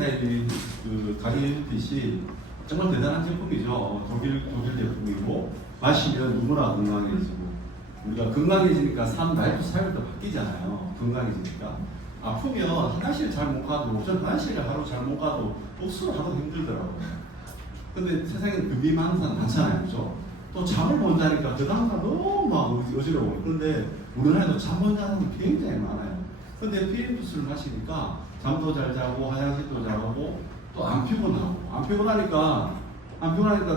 사장님이 그 가게빛이 정말 대단한 제품이죠. 독일 제품이고 마시면 누구나 건강해지고 우리가 건강해지니까 라이프 스타일도 바뀌잖아요. 건강해지니까 아프면 화장실 잘 못 가도 전 화장실을 하루 잘 못 가도 복수를 하도 힘들더라고요. 근데 세상에 그게 많잖아요, 그죠? 또 잠을 못 자니까 그 다음날 너무 막 어지러워요. 그런데 우리나라에도 잠 못 자는 사람이 굉장히 많아요. 근데 PM 주스를 마시니까 잠도 잘 자고 화장실도 잘 하고 또 안 피곤하니까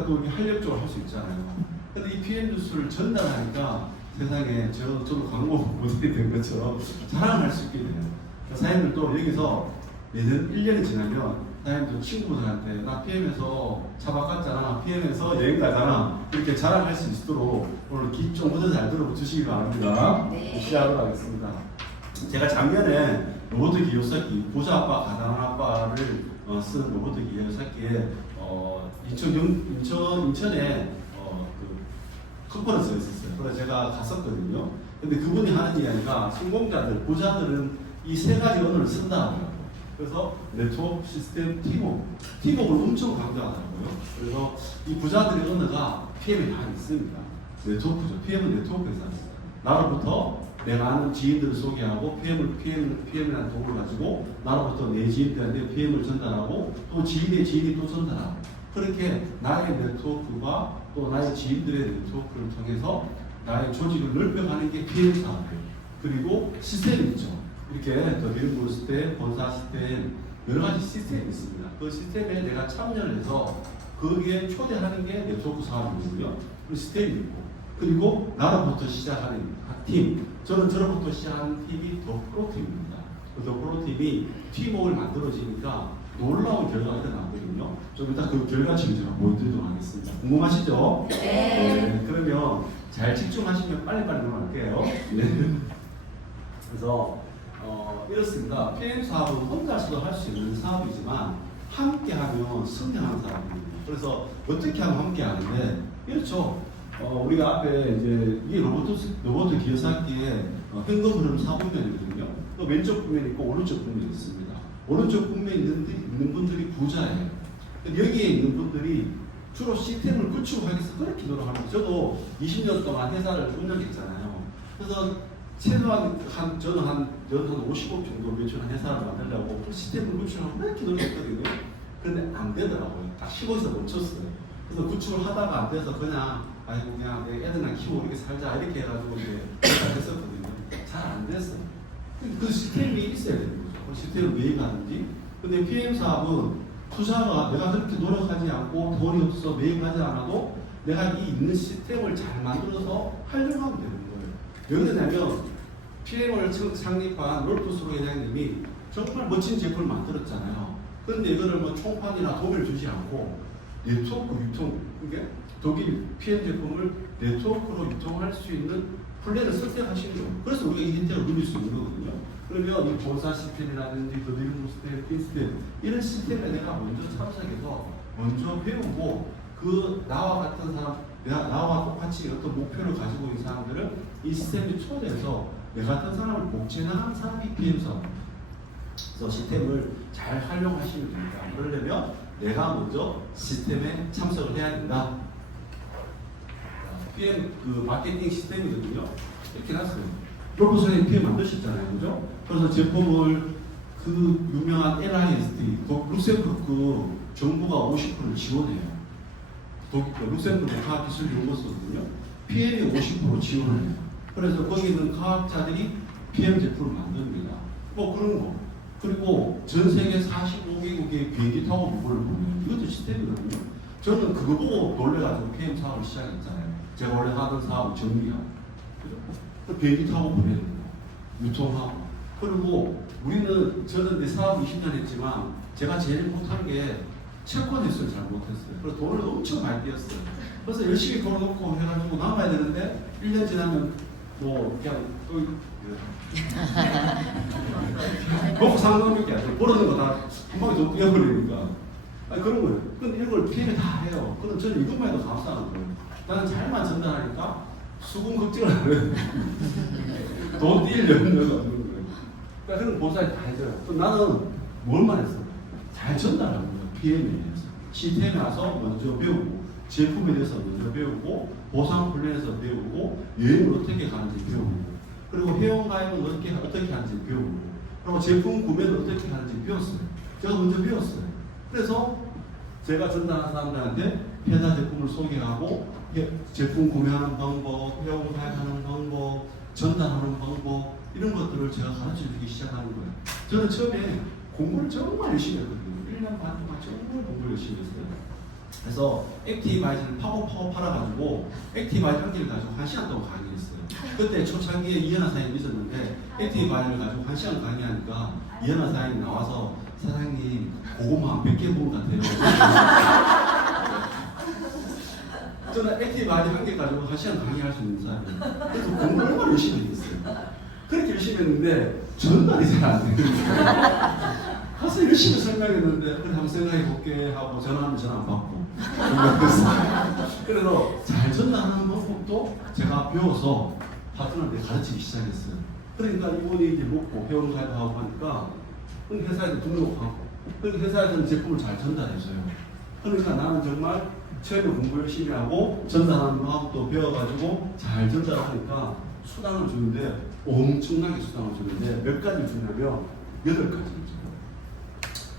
또 활력적으로 할 수 있잖아요. 근데 이 PM 주스를 전달하니까 세상에 저도 광고 모델이 된 것처럼 자랑할 수 있게 돼요. 사장님들도 여기서 매년 1년이 지나면 사장님도 친구들한테 나 PM에서 차 바꿨잖아, PM에서 여행 가잖아 이렇게 자랑할 수 있도록 오늘 귀좀 모두 잘 들어주시기 바랍니다. 네. 시작하도록 하겠습니다. 제가 작년에 로봇 기여사기 보좌 아빠, 가난한 아빠를 쓴 로봇 기여사기에 인천에 그 컨퍼런스가 있었어요. 그래서 제가 갔었거든요. 근데 그분이 하는 이야기가 성공자들, 부자들은 이 세 가지 언어를 쓴다 하더라고요. 그래서 네트워크 시스템, 팀워크를 엄청 강조하더라고요. 그래서 이 부자들의 언어가 PM에 다 있습니다. 네트워크죠. PM은 네트워크에서 왔어요. 나로부터 내가 아는 지인들을 소개하고 PM이라는 도구를 가지고 나로부터 내 지인들한테 PM을 전달하고 또 지인의 지인이 또 전달하고 그렇게 나의 네트워크가 또 나의 지인들의 네트워크를 통해서 나의 조직을 넓혀가는 게 PM 사업이에요. 그리고 시스템이 있죠. 이렇게 더 비밀 시스템, 본사 시스템 여러 가지 시스템이 있습니다. 그 시스템에 내가 참여를 해서 거기에 초대하는 게 네트워크 사업이고요. 그 시스템이 있고 그리고 나로부터 시작하는 팀, 저로부터 시작하는 팀이 더 프로팀입니다. 더 프로팀이 팀워크를 만들어지니까 놀라운 결과가 일어나거든요. 좀 이따 그 결과치를 제가 보여드리도록 하겠습니다. 궁금하시죠? 네. 그러면 잘 집중하시면 빨리빨리 넘어갈게요. 네. 그래서 이렇습니다. PM 사업은 혼자서도 할 수 있는 사업이지만 함께하면 승리하는 사업입니다. 그래서 어떻게 하면 함께하는데 이렇죠. 우리가 앞에 이제 이게 로봇 기여사기에 현금 흐름 4분면이거든요. 또 왼쪽 분면이 있고 오른쪽 분면이 있습니다. 오른쪽 분면에 있는 분들이 부자예요. 여기에 있는 분들이 주로 시스템을 구축하기 위해서 그렇게 노력합니다. 저도 20년 동안 회사를 운영했잖아요. 그래서 최소한 저는 한 50억 정도 매출한 회사를 만들려고 그 시스템을 구축하고 그렇게 노력했거든요. 그런데 안 되더라고요. 딱 15에서 멈췄어요. 그래서 구축을 하다가 안 돼서 그냥 내 애들이랑 키우고 이렇게 살자 이렇게 해가지고 이제 했었거든요. 잘 안 됐어요. 그 시스템이 있어야 되는 거죠. 그 시스템을 매입하는지. 근데 PM 사업은 투자가 내가 그렇게 노력하지 않고 돈이 없어 매입하지 않아도 내가 이 있는 시스템을 잘 만들어서 활용하면 되는 거예요. 왜 그러냐면 PM을 창립한 롤프스로 회장님이 정말 멋진 제품을 만들었잖아요. 그런데 이거를 뭐 총판이나 돈을 주지 않고 네트워크 유통, 이게 독일 PM 제품을 네트워크로 유통할 수 있는 플랜을 설정하시는 거예요. 그래서 우리가 이 혜택을 누릴 수 있는 거거든요. 그러면 이 본사 시스템이라든지 더 비밀 시스템, 시스템 이런 시스템에 내가 먼저 참석해서 먼저 배우고 그 나와 같은 사람, 나와 똑같이 어떤 목표를 가지고 있는 사람들을 이 시스템에 초대해서 내 같은 사람을 복제하는 사람이 PM 사업입니다. 그래서 시스템을 잘 활용하시면 됩니다. 그러려면 내가 먼저 시스템에 참석을 해야 된다. PM 그 마케팅 시스템이거든요. 이렇게 놨어요. 프로포션이 PM 만드셨잖아요, 그죠? 그래서 제품을 그 유명한 LIST, 룩셈부르크 정부가 50%를 지원해요. 룩셈부르크 과학기술연구소거든요. PM이 50% 지원을 해요. 그래서 거기 있는 과학자들이 PM 제품을 만듭니다. 뭐 그런 거. 그리고 전 세계 45개국의 비행기 타고 부분을 보면 이것도 시스템이거든요. 저는 그거 보고 놀래가지고 PM 사업을 시작했잖아요. 제가 원래 하던 사업을 정리하고. 그죠? 비행기 타고 보내는 거. 유통하고. 그리고 저는 내 사업 20년 했지만 제가 제일 못한 게 채권 횟수를 잘 못했어요. 그래서 돈을 엄청 많이 띄었어요. 그래서 열심히 벌어놓고 해가지고 남아야 되는데 1년 지나면 뭐 그냥 또 먹고 사는 것밖에 안 돼요. 벌어진 거 다 한 방에 좀 뛰어버리니까. 그런 거예요. 근데 이걸 피해를 다 해요. 그럼 저는 이것만 해도 감사한 거예요. 나는 잘만 전달하니까 수금 걱정을 안 해요. 돈 띄려는 거예요. 그러니까 그런 보상이 다 해줘요. 그럼 나는 뭘만 했어? 잘 잘 전달하는 거예요. PM에 대해서. 시스템에 와서 먼저 배우고, 제품에 대해서 먼저 배우고, 보상 훈련에서 배우고, 여행을 어떻게 가는지 배우고, 그리고 회원가입은 어떻게 하는지 배우고, 그리고 제품 구매를 어떻게 하는지 배웠어요. 제가 먼저 배웠어요. 그래서 제가 전달하는 사람들한테 회사 제품을 소개하고, 제품 구매하는 방법, 회원가입하는 방법, 전달하는 방법, 이런 것들을 제가 가르쳐주기 시작하는 거예요. 저는 처음에 공부를 정말 열심히 했거든요. 1년 반 동안 정말 공부를 열심히 했어요. 그래서 액티바이저를 파고 팔아가지고 액티바이저 한 개를 가지고 1시간 동안 강의했어요. 그때 초창기에 이현아 사장님이 있었는데 액티바이저를 가지고 1시간 강의하니까 이현아 사장님이 나와서 사장님 고구마 한 100개 먹은 것 같아요. 저는 액티바이저 한 개 가지고 1시간 강의할 수 있는 사람이에요. 그래서 공부를 얼마나 열심히 했어요. 그렇게 열심히 했는데 전달이 잘 안 되는 거예요. 가서 열심히 설명했는데 그래 한번 생각해 볼게 하고 전화하면 전화 안 받고 그래서 잘 전달하는 방법도 제가 배워서 파트너한테 가르치기 시작했어요. 그러니까 이분이 이제 먹고 회원 가입하고 하니까 회사에도 등록하고 회사에서는 제품을 잘 전달해줘요. 그러니까 나는 정말 처음에 공부 열심히 하고 전달하는 방법도 배워가지고 잘 전달하니까 수당을 주는데 엄청나게 수당을 주는데 몇 가지 주냐면 8가지를 줘요.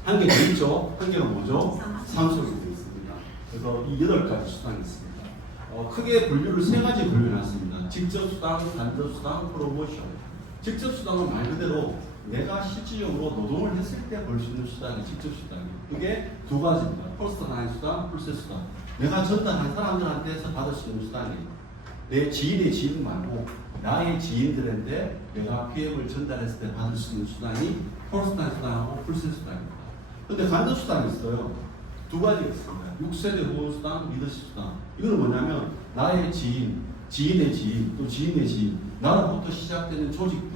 한 개 더 있죠? 한 개는 뭐죠? 상속이 되어 있습니다. 그래서 이 8가지 수당이 있습니다. 크게 분류를 3가지 분류해놨습니다. 직접 수당, 간접 수당, 프로모션. 직접 수당은 말 그대로 내가 실질적으로 노동을 했을 때 벌 수 있는 수당이 직접 수당이에요. 그게 2가지입니다. 퍼스트 라인 수당, 풀셋 수당. 내가 전달한 사람들한테서 받을 수 있는 수당이에요. 내 지인의 지인 말고 나의 지인들한테 내가 PM을 전달했을 때 받을 수 있는 수당이 퍼스트 라인 수당하고 풀셋 수당입니다. 근데 간접 수당이 있어요. 2가지가 있습니다. 6세대 후원 수당, 리더십 수당. 이거는 뭐냐면 나의 지인, 지인의 지인, 또 지인의 지인, 나로부터 시작되는 조직들.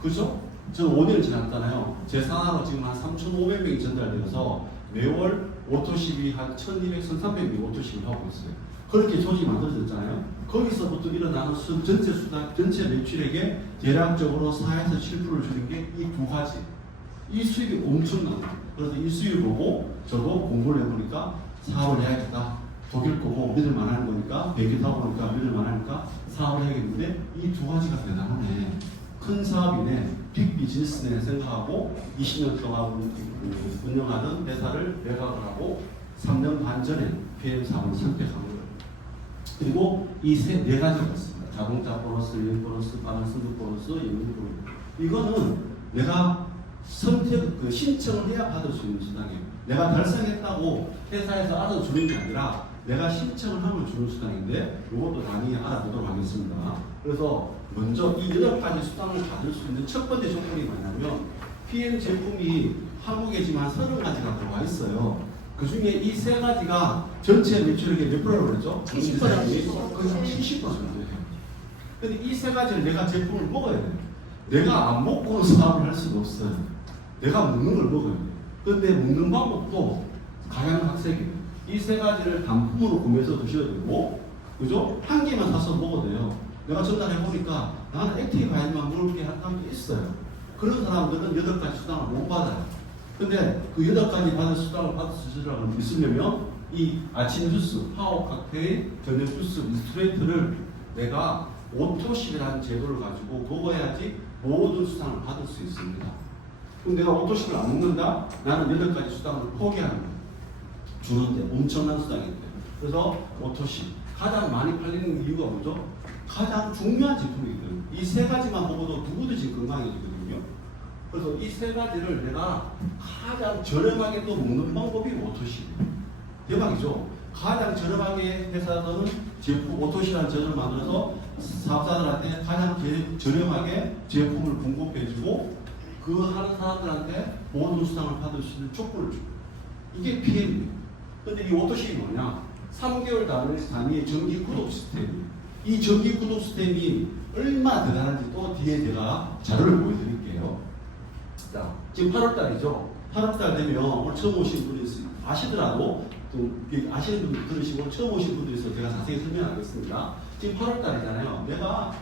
그죠? 저는 5년을 지났잖아요. 제 산하로 지금 한 3,500명이 전달되어서 매월 오토십이 한 1,200, 1,300명이 오토십을 하고 있어요. 그렇게 조직이 만들어졌잖아요. 거기서부터 일어나는 전체 수당, 전체 매출액에 대략적으로 4에서 7%를 주는 게 이 2가지. 이 수익이 엄청납니다. 그래서 이 수익을 보고 저도 공부를 해보니까 사업을 해야겠다. 독일 거고 믿을 만한 거니까 비행기 타고 보니까 믿을 만하니까 사업을 해야겠는데 이 2가지가 대단하네. 큰 사업이네. 빅 비즈니스네 생각하고 20년 동안 운영하던 회사를 매각을 하고 3년 반 전에 PM 사업을 선택한 거예요. 그리고 이 4가지가 있습니다. 자동차 보너스, 여행 보너스, 반환 승급 보너스, 연금 보너스. 이거는 내가 신청을 해야 받을 수 있는 수당이에요. 내가 달성했다고 회사에서 알아주는 게 아니라 내가 신청을 하면 주는 수당인데 이것도 단위 알아보도록 하겠습니다. 그래서 먼저 이 8가지 수당을 받을 수 있는 첫 번째 조건이 뭐냐면 PM 제품이 20개지만 30가지가 들어와 있어요. 그 중에 이 3가지가 전체 매출액의 몇 프로라고 그랬죠? 70%. 거의 70%예요. 근데 이 3가지를 내가 제품을 먹어야 돼요. 내가 안 먹고는 사업을 할 수가 없어요. 내가 먹는 걸 먹어야 돼요. 그런데 먹는 방법도 각양각색이에요. 이 3가지를 단품으로 구매해서 드셔야 되고, 그죠? 한 개만 사서 먹어도 돼요. 내가 전달해보니까 나는 액티브 과일만 먹을 게 한 사람도 있어요. 그런 사람들은 8가지 수당을 못 받아요. 근데 그 8가지 받을 수당을 받을 수 있으려면 이 아침 주스, 파워 칵테일, 저녁 주스, 스트레이트를 내가 오토십이라는 제도를 가지고 먹어야지 모든 수당을 받을 수 있습니다. 그럼 내가 오토십을 안 먹는다? 나는 8가지 수당을 포기하는 거예요. 주는데 엄청난 수당인데. 그래서 오토십. 가장 많이 팔리는 이유가 뭐죠? 가장 중요한 제품이거든요. 이 3가지만 먹어도 누구든지 건강해지거든요. 그래서 이 3가지를 내가 가장 저렴하게 또 먹는 방법이 오토십이에요. 대박이죠? 가장 저렴하게 회사에서는 제품, 오토시라는 제품을 만들어서 사업자들한테 가장 저렴하게 제품을 공급해주고 그 하는 사람들한테 모든 수당을 받을 수 있는 조건을 주고 이게 PM이에요. 근데 이 오토시이 뭐냐? 3개월 단위의 정기 구독 시스템이에요. 이 정기 구독 시스템이 얼마나 대단한지 또 뒤에 제가 자료를 보여드릴게요. 자, 지금 8월달이죠. 8월달 되면 오늘 처음 오신 분이 아시더라도 좀 아시는 분들 들으시고 처음 오신 분들 있어서 제가 자세히 설명하겠습니다. 지금 8월달이잖아요. 내가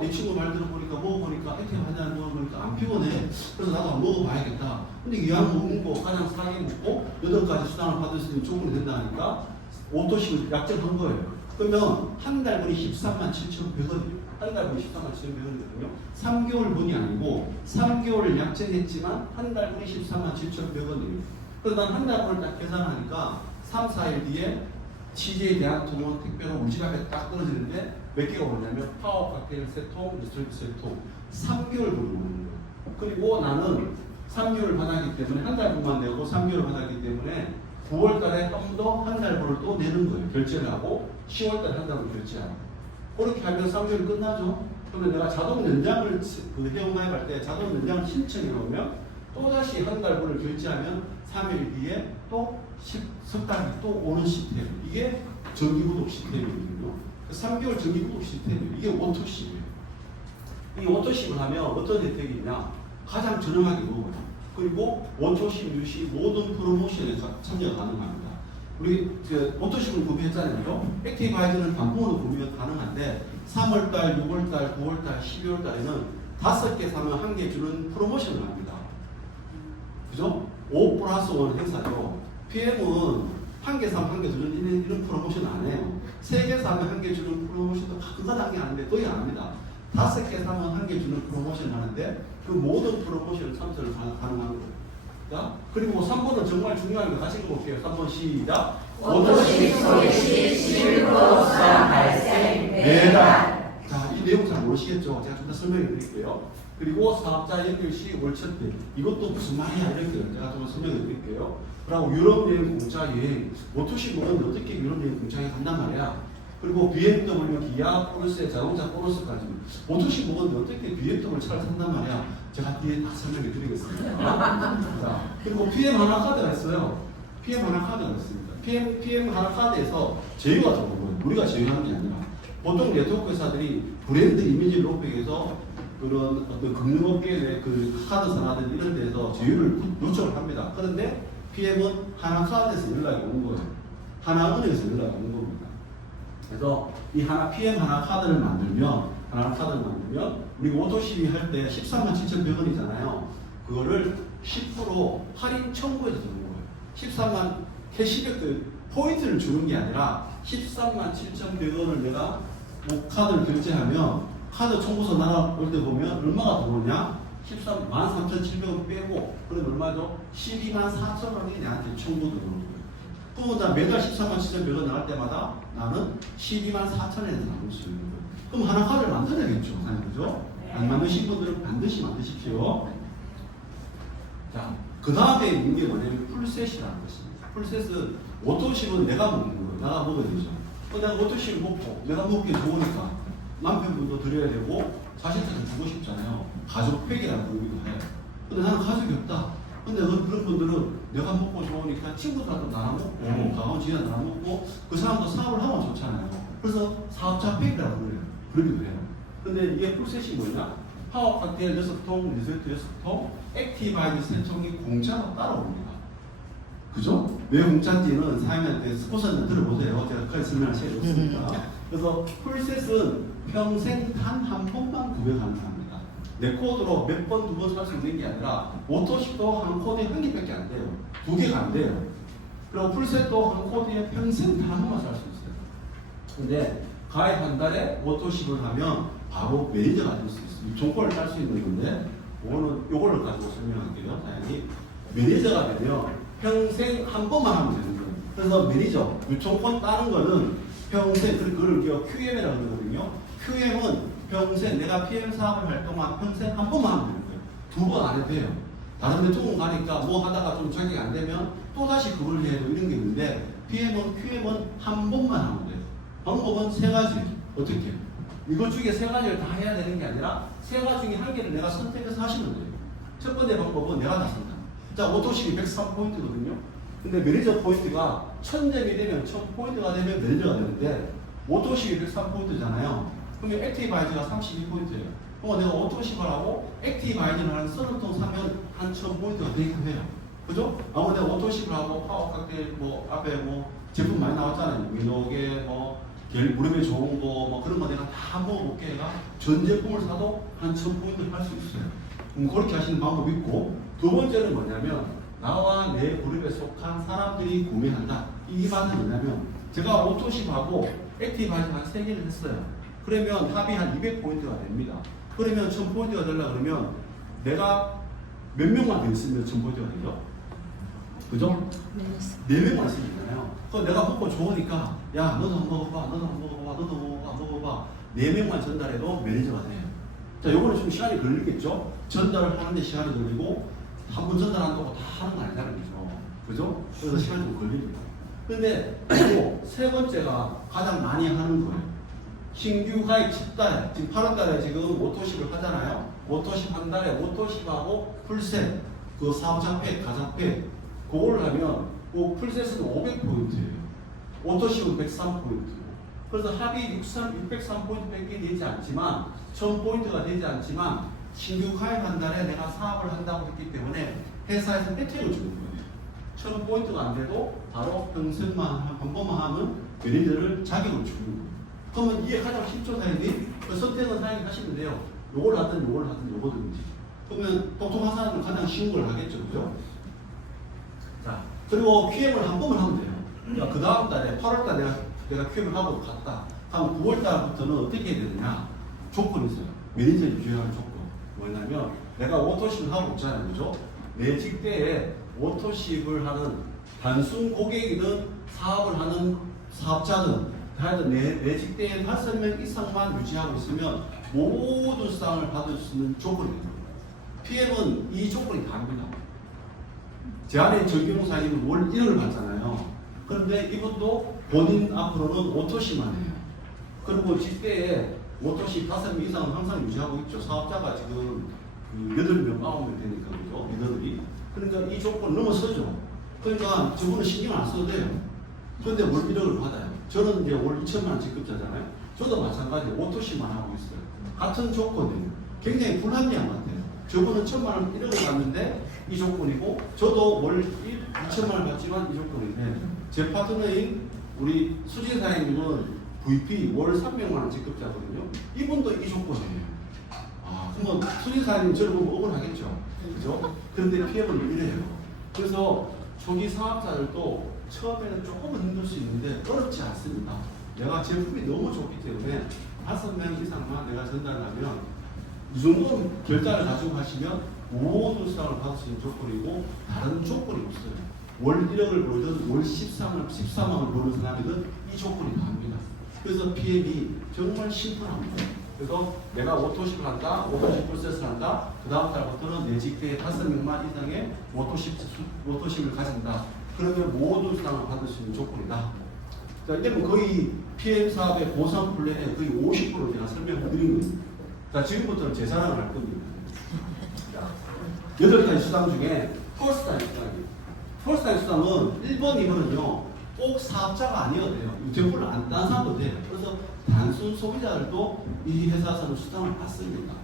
내 친구 말 들어보니까 먹어보니까 액티브 하자는 먹어보니까 안 피곤해. 그래서 나도 한번 먹어봐야겠다. 근데 이왕 먹는 거 가장 싸게 먹고 8가지 수당을 받을 수 있는 조건이 된다니까 오토식을 약정한 거예요. 그러면 한 달분이 137,100원이에요. 한 달분이 137,100원이거든요. 3개월분이 아니고 3개월을 약정했지만 한 달분이 137,100원이에요. 그래서 난 한 달분을 딱 계산하니까 3, 4일 뒤에 CJ 대한통운 택배가 우리 집 앞에 딱 떨어지는데 몇 개가 오냐면 파워 칵테일 3통, 리스토리트 3통 3개월 분이 오는 거예요. 그리고 나는 3개월 받았기 때문에 한 달분만 내고 3개월 받았기 때문에 9월 달에 한 번 더 한 달분을 또 내는 거예요. 결제를 하고 10월 달에 한 달분 결제하고 그렇게 하면 3개월이 끝나죠. 그러면 내가 자동 연장을 회원 가입할 때 자동 연장을 신청해 놓으면 또다시 한 달분을 결제하면 3일 뒤에 또 석 달이 또 오는 시스템. 이게 정기구독 시스템이거든요. 3개월 정기구독 시스템이에요. 이게 오토십이에요. 이 오토십을 하면 어떤 혜택이 있냐? 가장 저렴하게 먹어요. 그리고 오토십, 유십 모든 프로모션에 참여 가능합니다. 우리 오토십을 구매했잖아요. 액티바이저는 단품으로 구매가 가능한데 3월달, 6월달, 9월달, 12월달에는 5개 사면 1개 주는 프로모션을 합니다. 그죠? 5+1 행사죠. PM은 1개 사면 1개 주는 이런 프로모션 안 해요. 3개 사면 1개 주는 프로모션도 가끔가다 한게 아닌데 거의 안 합니다. 5개 사면 1개 주는 프로모션을 하는데 그 모든 프로모션을 참여를 가능한 거예요. 자, 그리고 3번은 정말 중요한 거 같이 읽어볼게요. 3번 시작. 오토십 소개 시 11% 수당 발생 매달. 자, 이 내용 잘 모르시겠죠? 제가 좀 더 설명해 드릴게요. 그리고 사업자 연결 시 월천대. 이것도 무슨 말이야? 이렇게 제가 좀 설명해 드릴게요. 그리고 유럽 여행 공짜 여행. 오토십은 어떻게 유럽 여행 공짜에 간단 말이야. 그리고 BMW, 기아, 포르쉐, 자동차 보너스까지. 오토십 먹었는데 어떻게 BMW 차를 산단 말이야. 제가 뒤에 다 설명해 드리겠습니다. 자, 그리고 PM 하나 카드가 있어요. PM 하나 카드가 있습니다. PM 하나 카드에서 제휴가 들어오고요. 우리가 제휴하는 게 아니라 보통 네트워크 회사들이 브랜드 이미지를 높이기 위해서 그런 어떤 금융업계의 그 카드 산하들 이런 데서 제휴를 요청을 합니다. 그런데 PM은 하나 카드에서 연락이 오는 거예요. 하나은행에서 연락이 오는 겁니다. 그래서 이 PM 하나 카드를 만들면 우리 오토십이 할 때 137,100원이잖아요. 그거를 10% 할인 청구해서 주는 거예요. 13만 캐시백 포인트를 주는 게 아니라 137,100원을 내가 뭐 카드를 결제하면 카드 청구서 나올 때 보면 얼마가 들어오냐? 13,700원 빼고 그러면 얼마죠? 124,000원이 내한테 청구 들어오는 거예요. 그러면 매달 137,100원 나갈 때마다 나는 124,000원에서 나올 수 있는 거예요. 그럼 하나 카드를 만들어야겠죠, 그죠? 안 만드신 분들은 반드시 만드십시오. 자, 그 다음에 있는 게 뭐냐면 풀셋이라는 것입니다. 풀셋은 오토십은 내가 먹는 거예요. 내가 먹어야 되죠. 내가 오토십을 먹고 내가 먹기 좋으니까 남편분도 드려야 되고 자식한테 주고 싶잖아요. 가족팩이라고 부르기도 해요. 근데 나는 가족이 없다. 근데 그런 분들은 내가 먹고 좋으니까 친구들한테 나눠 먹고 가까운 지인한테 나눠 먹고 그 사람도 사업을 하면 좋잖아요. 그래서 사업자 팩이라고 그래요. 그러기도 해요. 근데 이게 풀셋이 뭐냐? 파워 칵테일 6통, 리조트 6통, 액티바이드 3통이 공짜로 따라옵니다. 그죠? 왜 공짜인지는 사장님한테 스포츠한테 들어보세요. 제가 거기서 설명할 시간이 없으니까. 그래서 풀셋은 평생 단 한 번만 구매 가능합니다. 내 코드로 몇 번, 두 번 살 수 있는 게 아니라 오토십도 한 코드에 한 개밖에 안 돼요. 2개가 안 돼요. 그리고 풀셋도 한 코드에 평생 단 한 번만 살 수 있어요. 근데 가입 한 달에 오토십을 하면 바로 매니저가 될 수 있어요. 조건을 딸 수 있는 건데 요거를 가지고 설명할게요. 당연히 매니저가 되면 평생 한 번만 하면 되는 거예요. 그래서 매니저, 유통권 따는 거는 평생, 그걸 QM이라고 그러거든요. QM은 평생 내가 PM 사업을 할 동안 평생 한 번만 하면 되는 거예요. 2번 안 해도 돼요. 다른 데 조금 가니까 뭐 하다가 좀 자격이 안 되면 또다시 그걸 해야 되고 이런 게 있는데 QM은 한 번만 하면 돼요. 방법은 3가지. 어떻게? 이것 중에 3가지를 다 해야 되는 게 아니라 3가지 중에 1개를 내가 선택해서 하시면 돼요. 첫 번째 방법은 내가 다 쓴다. 자, 오토십이 103포인트거든요. 근데 매니저 포인트가 1000점이 되면 1000포인트가 되면 매니저가 되는데 오토십이 103포인트잖아요. 그러면 액티바이저가 32포인트예요. 그럼 내가 오토십을 하고 액티바이저를 한 30통 사면 한 1000포인트가 되기도 해요. 그죠? 아무튼 내가 오토십을 하고 파워 칵테일 뭐 앞에 뭐 제품 많이 나왔잖아요. 위노게 뭐 무릎에 좋은 거 뭐 그런 거 내가 다 먹어볼게. 얘가 전 제품을 사도 한 1000포인트를 할 수 있어요. 그렇게 하시는 방법이 있고, 두 번째는 뭐냐면 나와 내 그룹에 속한 사람들이 구매한다. 이 말은 뭐냐면 제가 오토십하고 액티브하지 한 3개를 했어요. 그러면 합이 한 200포인트가 됩니다. 그러면 1000포인트가 되려고 그러면 내가 몇 명만 더 있으면 1000포인트가 되죠? 그죠? 4명만 있으면 되잖아요. 그럼 내가 먹고 좋으니까 야 너도 한번 먹어봐, 너도 한번 먹어봐, 너도 먹어봐 4명만 전달해도 매니저가 돼요. 자, 요거는 좀 시간이 걸리겠죠? 전달을 하는데 시간이 걸리고 한 번 전달한다고 다 하는 건 아니라는 거죠. 그죠? 그래서 시간이 좀 걸립니다. 근데 그리고 세 번째가 가장 많이 하는 거예요. 신규 가입 10달, 지금 8월달에 지금 오토십을 하잖아요. 오토십 한 달에 오토십하고 풀셋, 그 사업자팩, 가자팩, 그걸 하면 그 풀셋은 500포인트예요. 오토십은 103포인트. 그래서 합이 603포인트밖에 되지 않지만 1000포인트가 되지 않지만 신규 가입 한 달에 내가 사업을 한다고 했기 때문에 회사에서 혜택을 주는 거예요. 1000포인트가 안 돼도 바로 평생만 한 번만 하면 매니저를 자격을 주는 거예요. 그러면 이게 가장 쉽죠, 사장님? 그 선택은 사장님 하시면 돼요. 요걸 하든 요걸 하든 요거든지. 그러면 똑똑한 사람은 가장 쉬운 걸 하겠죠, 그죠? 자, 그리고 QM을 한 번만 하면 돼요. 그러니까 그 다음 달에 8월달 내가 QM을 하고 갔다. 그럼 9월달부터는 어떻게 해야 되느냐? 조건이 있어요. 매니저를 유지하는 조건. 뭐냐면 내가 오토십을 하고 있잖아요, 그죠? 내 직대에 오토십을 하는 단순 고객이든 사업을 하는 사업자든 하여튼 내 직대에 5명 이상만 유지하고 있으면 모든 수당을 받을 수 있는 조건입니다. PM은 이 조건이 다릅니다. 제 안에 정경사님은 월 1억을 받잖아요. 그런데 이분도 본인 앞으로는 오토십만 해요. 그리고 직대에 오토십 5명 이상은 항상 유지하고 있죠. 사업자가 지금 8명, 9명 되니까, 그죠? 리더들이. 그러니까 이 조건 넘어서죠. 그러니까 저분은 신경 안 써도 돼요. 그런데 월 1억을 받아요. 저는 이제 월 2천만 원 직급자잖아요. 저도 마찬가지로 오토십만 하고 있어요. 같은 조건이에요. 굉장히 불합리한 것 같아요. 저분은 1천만 원 1억을 받는데 이 조건이고, 저도 월 2천만 원 받지만 이 조건인데, 제 파트너인 우리 수진 사장님은 VP 월 300만 원 직급자거든요. 이분도 이 조건이에요. 아, 그러면 수진 사장님 저를 보면 억울하겠죠. 그죠? 그런데 PM은 이래요. 그래서 초기 사업자들도 처음에는 조금은 힘들 수 있는데 어렵지 않습니다. 내가 제품이 너무 좋기 때문에 5명 이상만 내가 전달하면 이 정도는 결단을 가지고 하시면 모든 수당을 받을 수 있는 조건이고 다른 조건이 없어요. 월 1억을 벌든 월 13억을 버는 사람이든 이 조건이 다릅니다. 그래서 PM이 정말 심플합니다. 그래서 내가 오토십을 한다, 오토십 프로세스를 한다, 그 다음 달부터는 내 직대에 5명만 이상의 오토십을 가진다. 그러면 모든 수당을 받을 수 있는 조건이다. 자, 이제 뭐 거의 PM 사업의 보상 플랜의 거의 50%를 제가 설명을 드린 거예요. 자, 지금부터는 제 자랑을 할 겁니다. 8가지 수당 중에 펄스타임 수당이에요. 펄스타임 수당은 1번, 2번은요, 꼭 사업자가 아니어도 돼요. 제품을 안 딴 사람도 돼요. 그래서 단순 소비자들도 이 회사에서는 수당을 받습니다.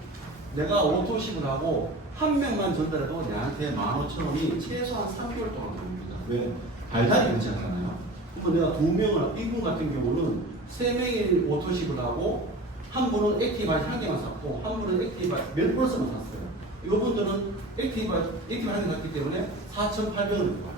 내가 오토십을 하고 한 명만 전달해도 내한테 15,000원이 최소한 3개월 동안 들어옵니다. 왜? 발달이 괜찮잖아요. 그럼 내가 2명을, 이분 같은 경우는 3명이 오토십을 하고 한 분은 액티바이즈 1개만 샀고 한 분은 액티바이즈 몇 플러스만 샀어요. 이분들은 액티바이즈 1개 샀기 때문에 4,800원을 들어와요.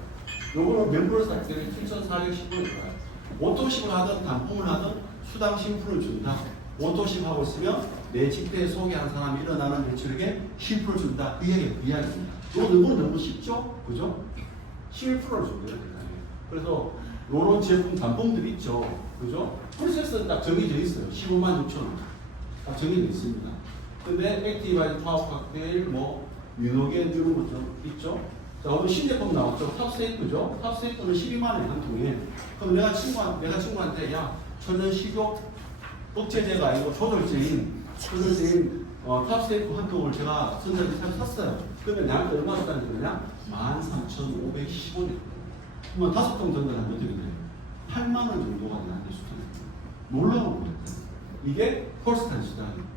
요거는 몇 플러스 샀기 때문에 7,410원을 들어와요. 오토십을 하든 단품을 하든 수당 심플을 준다. 오토십 하고 있으면 내 직대에 소개한 사람이 일어나는 매출액에 10% 준다. 그 이야기입니다. 이거는 너무 쉽죠? 그죠? 11%를 준대요. 그래서 요런 제품 단품들 있죠. 그죠? 프로세스는 딱 정해져 있어요. 15만 6천 원. 딱 정해져 있습니다. 근데 액티바이즈 파워 칵테일, 뭐, 유노겐 이런 것도 있죠. 자, 오늘 신제품 나왔죠. 탑세이프죠. 탑세이프는 12만 원에 한 통에. 그럼 내가 친구한테, 야, 천연 식욕 억제제가 아니고 조절제인 탑세이프 한 통을 제가 선전해서 샀어요. 그러면 나한테 얼마 줬다는 거냐? 13,510원이에요. 그러면 5통 전달하면 어떻게 돼요? 8만 원 정도가 나한테 수당이에요. 놀라운 거예요. 이게 폴스타임 수당이에요.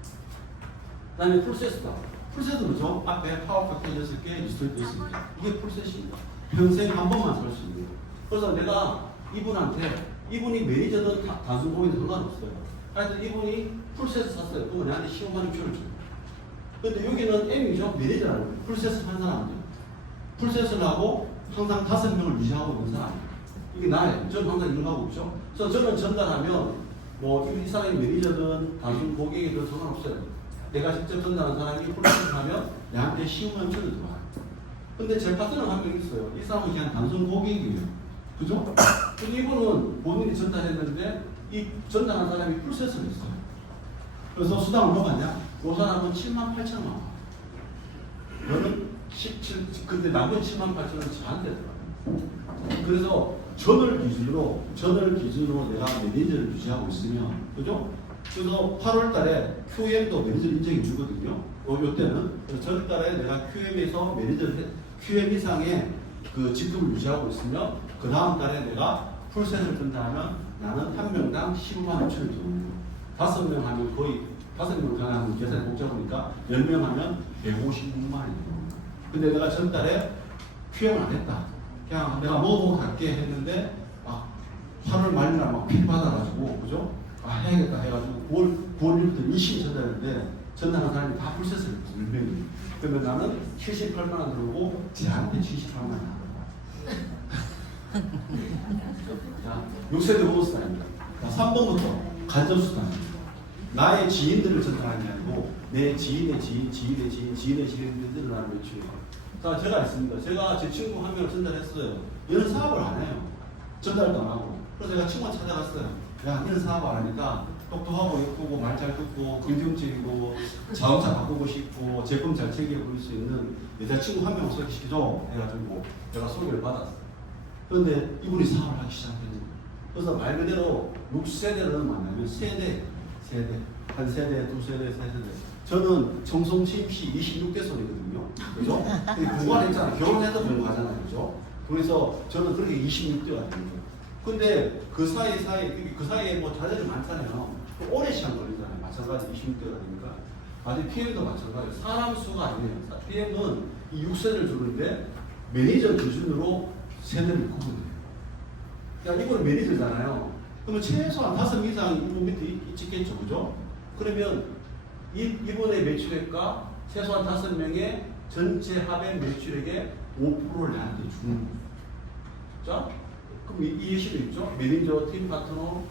그 다음에 풀세스다. 풀셋은 뭐죠? 앞에 파워 칵테일 6개, 유스트 6개. 이게 풀셋입니다. 평생 한 번만 살 수 있는 거예요. 그래서 내가 이분한테 이분이 매니저든 단순 고객든 상관없어요. 하여튼 이분이 풀셋을 샀어요. 그러면 나한테 15만 6천을 줘요. 근데 여기는 M이죠. 매니저라고. 풀셋을 한 사람이죠. 풀셋을 하고 항상 5명을 유지하고 있는 사람이에요. 이게 나예요. 저는 항상 이런 거 하고 있죠. 그래서 저는 전달하면 뭐 이 사람이 매니저든 단순 고객이든 상관없어요. 내가 직접 전달한 사람이 풀셋을 하면 나한테 15만 6천을 들어와요. 근데 제 파트너는 한 명 있어요. 이 사람은 그냥 단순 고객이에요. 그죠? 근데 이분은 본인이 전달했는데 이 전달한 사람이 풀셋을 했어요. 그래서 수당을 뭐 받냐? 그 사람은 7만 8천원 원. 너는 17, 근데 남은 7만 8천원은 저한테 들어가요. 그래서 전월 기준으로 내가 매니저를 유지하고 있으면, 그죠? 그래서 8월 달에 QM도 매니저 인정해 주거든요. 요때는. 그래서 전 달에 내가 QM에서 QM 이상의 그 직급을 유지하고 있으면, 그 다음 달에 내가 풀셋을 전달하면 나는 한 명당 15만 5천을 줍니다. 5명 하면 거의 5명 하면 계산이 복잡하니까 10명 하면 156만 원이에요. 근데 내가 전달에 QM을 안 했다. 그냥 내가 먹어보고 갈게 했는데 8월 말날 막 필 받아가지고, 그죠? 해야겠다 해가지고 9월 1일부터 20일 전달했는데 전달한 사람이 다 풀셋을 했어. 10명이. 그러면 나는 78만 원 들고 쟤한테 78만 원 나간다. 자, 6세대 보너스단입니다. 3번부터 간접수단입니다. 나의 지인들을 전달하는 게 아니고 내 지인의 지인들을 나는 매출이에요. 자, 제가 있습니다. 제가 제 친구 한 명을 전달했어요. 얘는 사업을 안 해요. 전달도 안 하고. 그래서 제가 친구한테 찾아갔어요. 야, 얘는 사업 안 하니까 똑똑하고 예쁘고 말 잘 듣고 긍정적이고 자동차 바꾸고 싶고 제품 잘 챙겨 부릴 수 있는 여자친구 한 명을 소개시켜줘 해가지고 내가 소개를 받았어요. 그런데 이분이 사업을 하기 시작했어요. 그래서 말 그대로 6세대를 만나면 세대 한 세대, 두 세대, 세 세대. 저는 청송침 씨 26대 소리거든요. 그죠? 공부했잖아요. 결혼해서 공부하잖아요. 그죠? 그래서 저는 그렇게 26대가 되는 거예요. 근데 그 사이에 뭐 자녀들이 많잖아요. 오래 시간 걸리잖아요. 마찬가지 26대가 되니까. 아직 PM도 마찬가지예요. 사람 수가 아니에요. PM은 이 6세대를 주는데 매니저 기준으로 세대를 구분해요. 그러니까 이거는 매니저잖아요. 그러면 최소한 5명 이상 이분 밑에 있겠죠. 그죠? 그러면 이분의 매출액과 최소한 5명의 전체 합의 매출액의 5%를 나한테 주는 거예요. 자, 그럼 이해시겠죠? 매니저, 팀 파트너.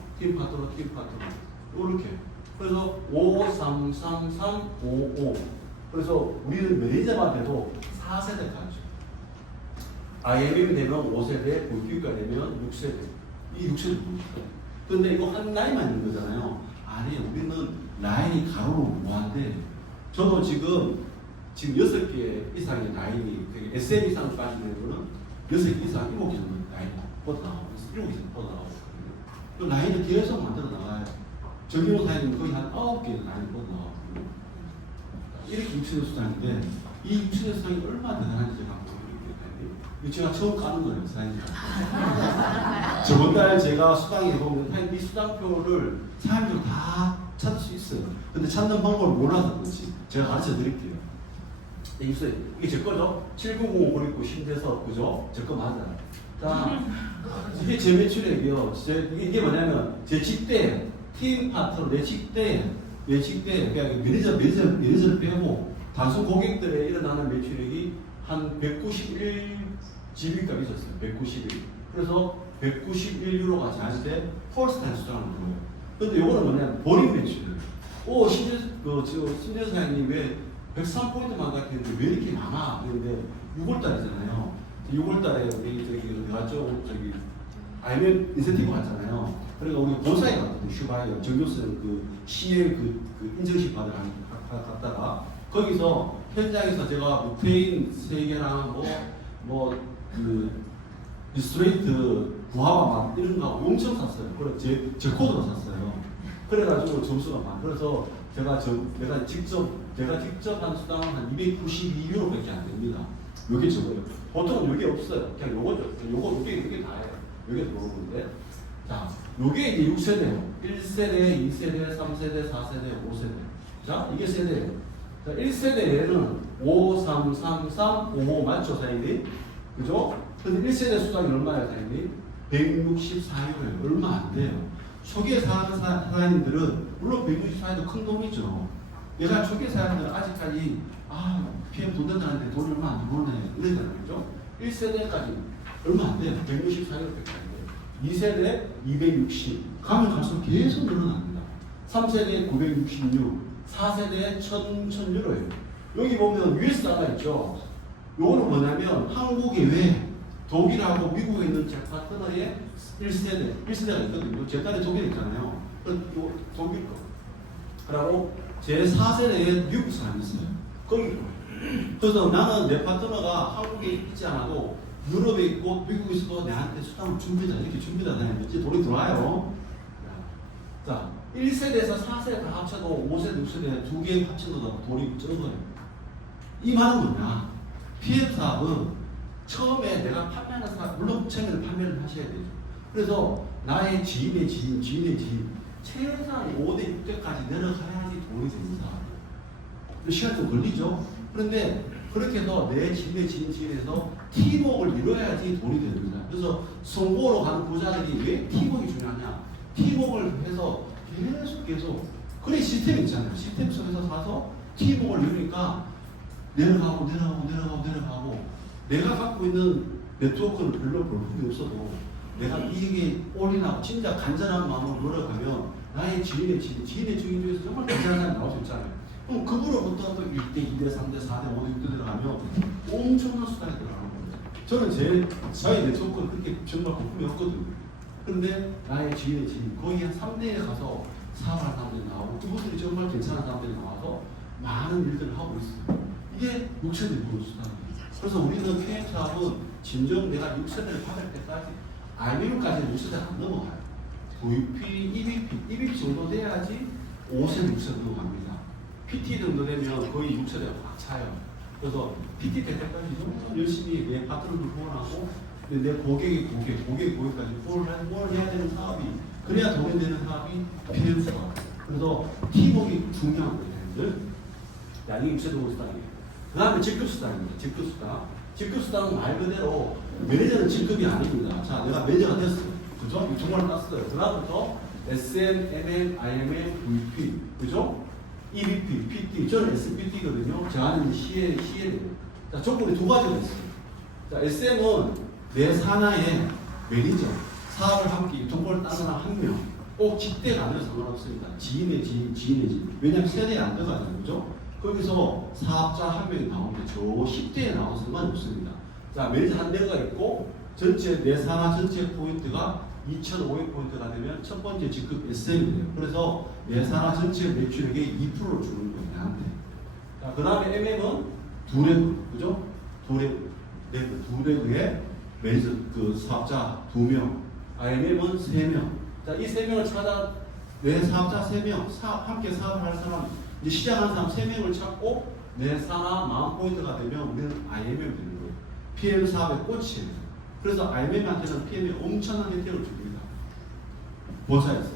이렇게. 그래서 5, 3, 3, 3, 5, 5. 그래서 우리는 매니저만 돼도 4세대 가죠. IMM 되면 5세대, 볼기가 되면 6세대. 이 6세대 뭡니까? 근데 이거 한 라인만 있는 거잖아요. 아니에요. 우리는 라인이 가로로 무한대. 저도 지금 6개 이상의 라인이, SM 이상 빠지는 거는 6개 이상, 7개 정도 라인이 뻗어나가고 있어요. 7개 뻗어나가고 있거든요. 그 라인을 계속 만들어 나가요. 정기호 사장님은 거의 한 9개 라인이 뻗어나가거든요. 이렇게 6세대 수당인데, 이 6세대 수당이 얼마나 대단한지 제가 한번 보여드릴게요. 제가 처음 까는 거예요, 사장님. 저번 달 제가 수당에 해보면 이 수당표를 사람들이 다 찾을 수 있어요. 근데 찾는 방법을 몰라서 그렇지. 제가 가르쳐 드릴게요. 이게 제 거죠? 7905 버리고 신대석, 그죠? 제 거 맞아요. 자, 이게 제 매출액이요. 이게 뭐냐면, 제 직대, 팀 파트너, 내 직대, 그냥 매니저를 빼고, 단순 고객들에 일어나는 매출액이 한 191GB값 있었어요. 191. 그래서 191유로가 자연스레 폴스타인 수당을 들어요. 근데 요거는 뭐냐면, 본인 매출이에요. 신재 사장님 왜 103포인트만 갔는데 왜 이렇게 많아? 그런데 6월달이잖아요. 6월달에 우리 내가 IMF 인센티브 갔잖아요. 그러니까 우리 본사에 갔거든요. 슈바이어 정교수는 그 CL 그 인증식 받으러 갔다가 거기서 현장에서 제가 무테인 3개랑 그 리스트레이트 부하바 이런 거 엄청 샀어요. 그래 제 코드로 샀어요. 그래가지고 점수가 많아. 그래서 제가 직접 한 수당은 한 292유로밖에 안 됩니다. 요게 저거예요. 보통은 요게 없어요. 그냥 요거죠. 요게 다예요. 요게 들어오는데. 자, 요게 이제 6세대예요. 1세대, 2세대, 3세대, 4세대, 5세대. 자, 이게 세대예요. 자, 1세대에는 5, 3, 3, 3, 5, 5 맞죠, 사장님? 그죠? 근데 1세대 수당이 얼마예요, 사장님? 164유로예요. 얼마 안 돼요. 초기에 사는 사장님들은 물론 164유로 큰 돈이죠. 내가 초기에 사장님들은 아직까지 PM 돈 된다는데 돈이 얼마 안 들어오네 이러잖아요. 그죠? 1세대까지 얼마 안 돼요. 164유로밖에 안 돼요. 2세대 260 가면 갈수록 계속 늘어납니다. 3세대 966 4세대 1000유로예요. 여기 보면 US가 있죠. 요거는 뭐냐면 한국에 왜 독일하고 미국에 있는 제 파트너의 1세대가 있거든요. 제 딸이 독일에 있잖아요. 요 독일 거. 그리고 제 4세대에 미국 사람이 있어요. 거기 거. 그래서 나는 내 파트너가 한국에 있지 않아도 유럽에 있고 미국에 있어도 내한테 수당을 준비다 이렇게 준비다 다니면 이제 돈이 들어와요. 자, 1세대에서 4세대 다 합쳐도 5세대, 6세대 두 개 합쳐도 돈이 적어요. 이 말은 뭐냐? PM 사업은 처음에 내가 판매하는 사람, 물론 처음에는 판매를 하셔야 되죠. 그래서 나의 지인의 지인, 최소한 5대 6대까지 내려가야지 돈이 되는 사업이에요. 시간 좀 걸리죠? 그런데 그렇게 해서 내 지인의 지인에서 팀워크를 이뤄야지 돈이 됩니다. 그래서 성공으로 가는 부자들이 왜 팀워크가 중요하냐? 팀워크를 해서 계속 그래 시스템 있잖아요. 시스템 속에서 사서 팀워크를 이루니까 내려가고 내가 갖고 있는 네트워크를 별로 볼 필요 없어도 내가 이게 올인하고 진짜 간절한 마음으로 노력하면 나의 지인의 지인 중에서 정말 간절한 사람이 나올 수 있잖아요. 그럼 그거로부터 또 1대, 2대, 3대, 4대, 5대, 6대 들어가면 엄청난 수당이 들어가는 거예요. 저는 제 사회 네트워크는 그렇게 정말 부품이 없거든요. 그런데 나의 지인의 지인, 거의 한 3대에 가서 사업하는 사람들이 나오고 그분들이 정말 괜찮은 사람들이 나와서 많은 일들을 하고 있어요. 이게 6세대 보는 수단이에요. 그래서 우리는 PM 사업은 진정 내가 6세대를 받을 때까지 IBM까지는 6세대가 안 넘어가요. VP, EVP 정도 돼야지 5세대, 6세대 넘어갑니다. PT 정도 되면 거의 6세대가 꽉 차요. 그래서 PT 될 때까지 너무 열심히 내 파트너를 후원하고 내 고객까지 후원해야 되는 사업이 그래야 돈이 되는 사업이 PM 사업. 그래서 팀워크가 중요한 거예요. 이게 6세대 수당이에요. 그 다음에 직급수당입니다. 직급수당은 말 그대로 매니저는 직급이 아닙니다. 자, 내가 매니저가 됐어. 그죠? 정말 땄어요. 그 다음부터 SM, MM, IMM, VP. 그죠? EVP, PT. 저는 SPT거든요. 저 안에 CL이에요. 자, 조건이 두 가지가 있어요. 자, SM은 내 산하의 매니저. 사업을 함께 정보를 따르는 한 명. 꼭 직대가 아니어도 상관없습니다. 지인의 지인. 왜냐면 세대에 안 들어가잖아요. 그죠? 거기서 사업자 한 명이 나오는데 저 10대에 나온 상관이 없습니다. 자, 매니저 한 대가 있고 전체 내 산하 전체 포인트가 2,500포인트가 되면 첫 번째 직급 SM이 돼요. 그래서 내 산하 전체 매출액의 2%를 주는 거예요. 나한테. 자, 그 다음에 MM은 두 레그, 그죠? 두 레그의 매니저 그 사업자 2명, IMM은 3명. 자, 이 3명을 찾아 내 사업자 3명, 함께 사업을 할 사람 이제 시작하는 사람 3명을 찾고 내 산하 만 포인트가 되면 우리는 IMM 되는 거예요. PM 사업의 꽃이에요. 그래서 IMM한테는 PM이 엄청난 혜택을 줍니다. 본사에서.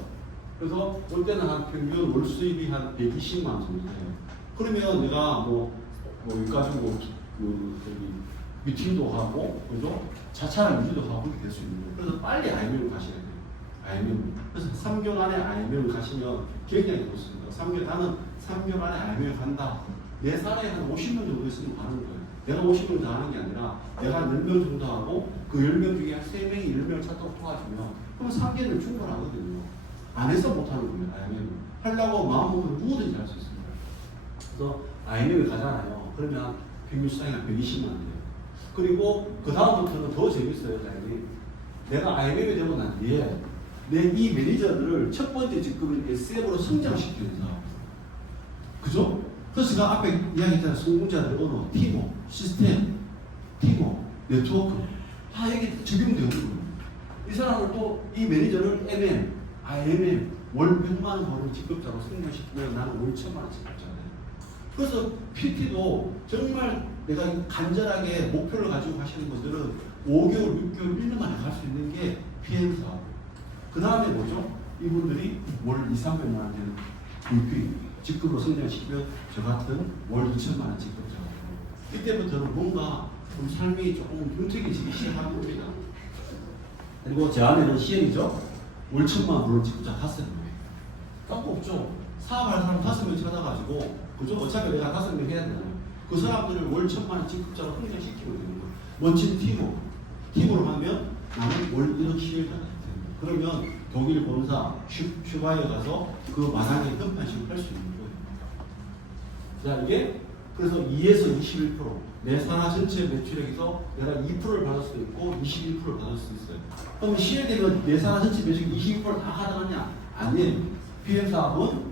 그래서 올 때는 한 평균 월 수입이 한 120만 원 정도 돼요. 그러면 내가 뭐 여기 가지고 미팅도 하고, 그죠? 자차랑 유지도 하고 이렇게 될 수 있는 거예요. 그래서 빨리 IMM을 가셔야 돼요. IMM. 그래서 3개월 안에 IMM을 가시면 굉장히 좋습니다. 나는 3개월 안에 IMM을 간다. 내 사례에 한 50명 정도 있으면 가는 거예요. 내가 50명 다 하는 게 아니라 내가 한 10명 정도 하고 그 10명 중에 한 3명이 10명을 찾도록 도와주면 그럼 3개월은 충분하거든요. 안 해서 못하는 거예요. IMM. 하려고 마음 먹으면 누구든지 할 수 있습니다. 그래서 IMM을 가잖아요. 그러면 평균 수당이 한 120만 원 돼요. 그리고 그 다음부터는 더 재밌어요. 내가 IMM이 되고 난 뒤에 내 이 매니저들을 첫 번째 직급인 SM으로 성장시키는 사업. 그죠? 그래서 제가 앞에 이야기했잖아요. 성공자들의 언어, 팀워크, 시스템, 팀워크, 네트워크 다 여기 적용되는 거예요. 이 사람을 또 이 매니저를 MM, IMM 월 100만 원 버는 직급자로 성장시키면 나는 월 1000만 원 직급자예요. 그래서 PT도 정말 내가 간절하게 목표를 가지고 가시는 분들은 5개월, 6개월, 1년 만에 갈 수 있는 게 PM 사업. 그 다음에 뭐죠? 이분들이 월 2, 300만 원 되는 VP 직급으로 성장시키면 저 같은 월 2천만 원 직급자가 되고 이때부터는 뭔가 좀 삶이 조금 윤택해지기 시작한 겁니다. 그리고 제 아내는 시행이죠. 월 1,000만 원을 직자 5명. 딴거 없죠. 사업할 사람 5명 찾아가지고, 그죠? 어차피 내가 5명 해야 되잖아요. 그 사람들을 월 1,000만 원 직급자로 흥정시키면 되는 거예요. 멋진 팀으로. 팀으로 하면 나는 월 1억 10일가 됩니다. 그러면 독일 본사 슈바이에 가서 그 만약에 현판식을 할 수 있는 거예요. 자, 이게 그래서 2에서 21%. 내 산하 전체 매출액에서 내가 2%를 받을 수도 있고 21%를 받을 수도 있어요. 그럼 시행되면 내 산하 전체 매출액 22%다 가능하냐? 아니에요. PM 사업은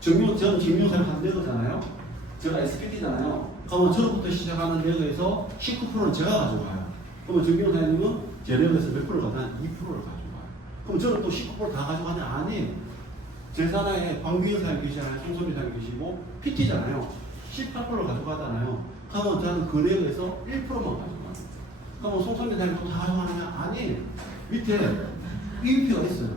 저는 증명사를 한 내거잖아요. 제가 SPT잖아요. 그러면 저로부터 시작하는 내거에서 19%는 제가 가져가요. 그러면 증명사님은 제 내거에서 몇 프로를 가져가냐? 2%를 가져가요. 그럼 저는 또 19%다 가져가냐? 아니에요. 제 산하에 광규현 사장님 계시잖아요. 송소민 사장님 계시고 PT잖아요. 18%를 가져가잖아요. 그러면 저는 그 내역에서 1%만 가져가요. 그러면 송소민 사장님 다 가져가느냐? 아니에요. 밑에 EUP가 있어요.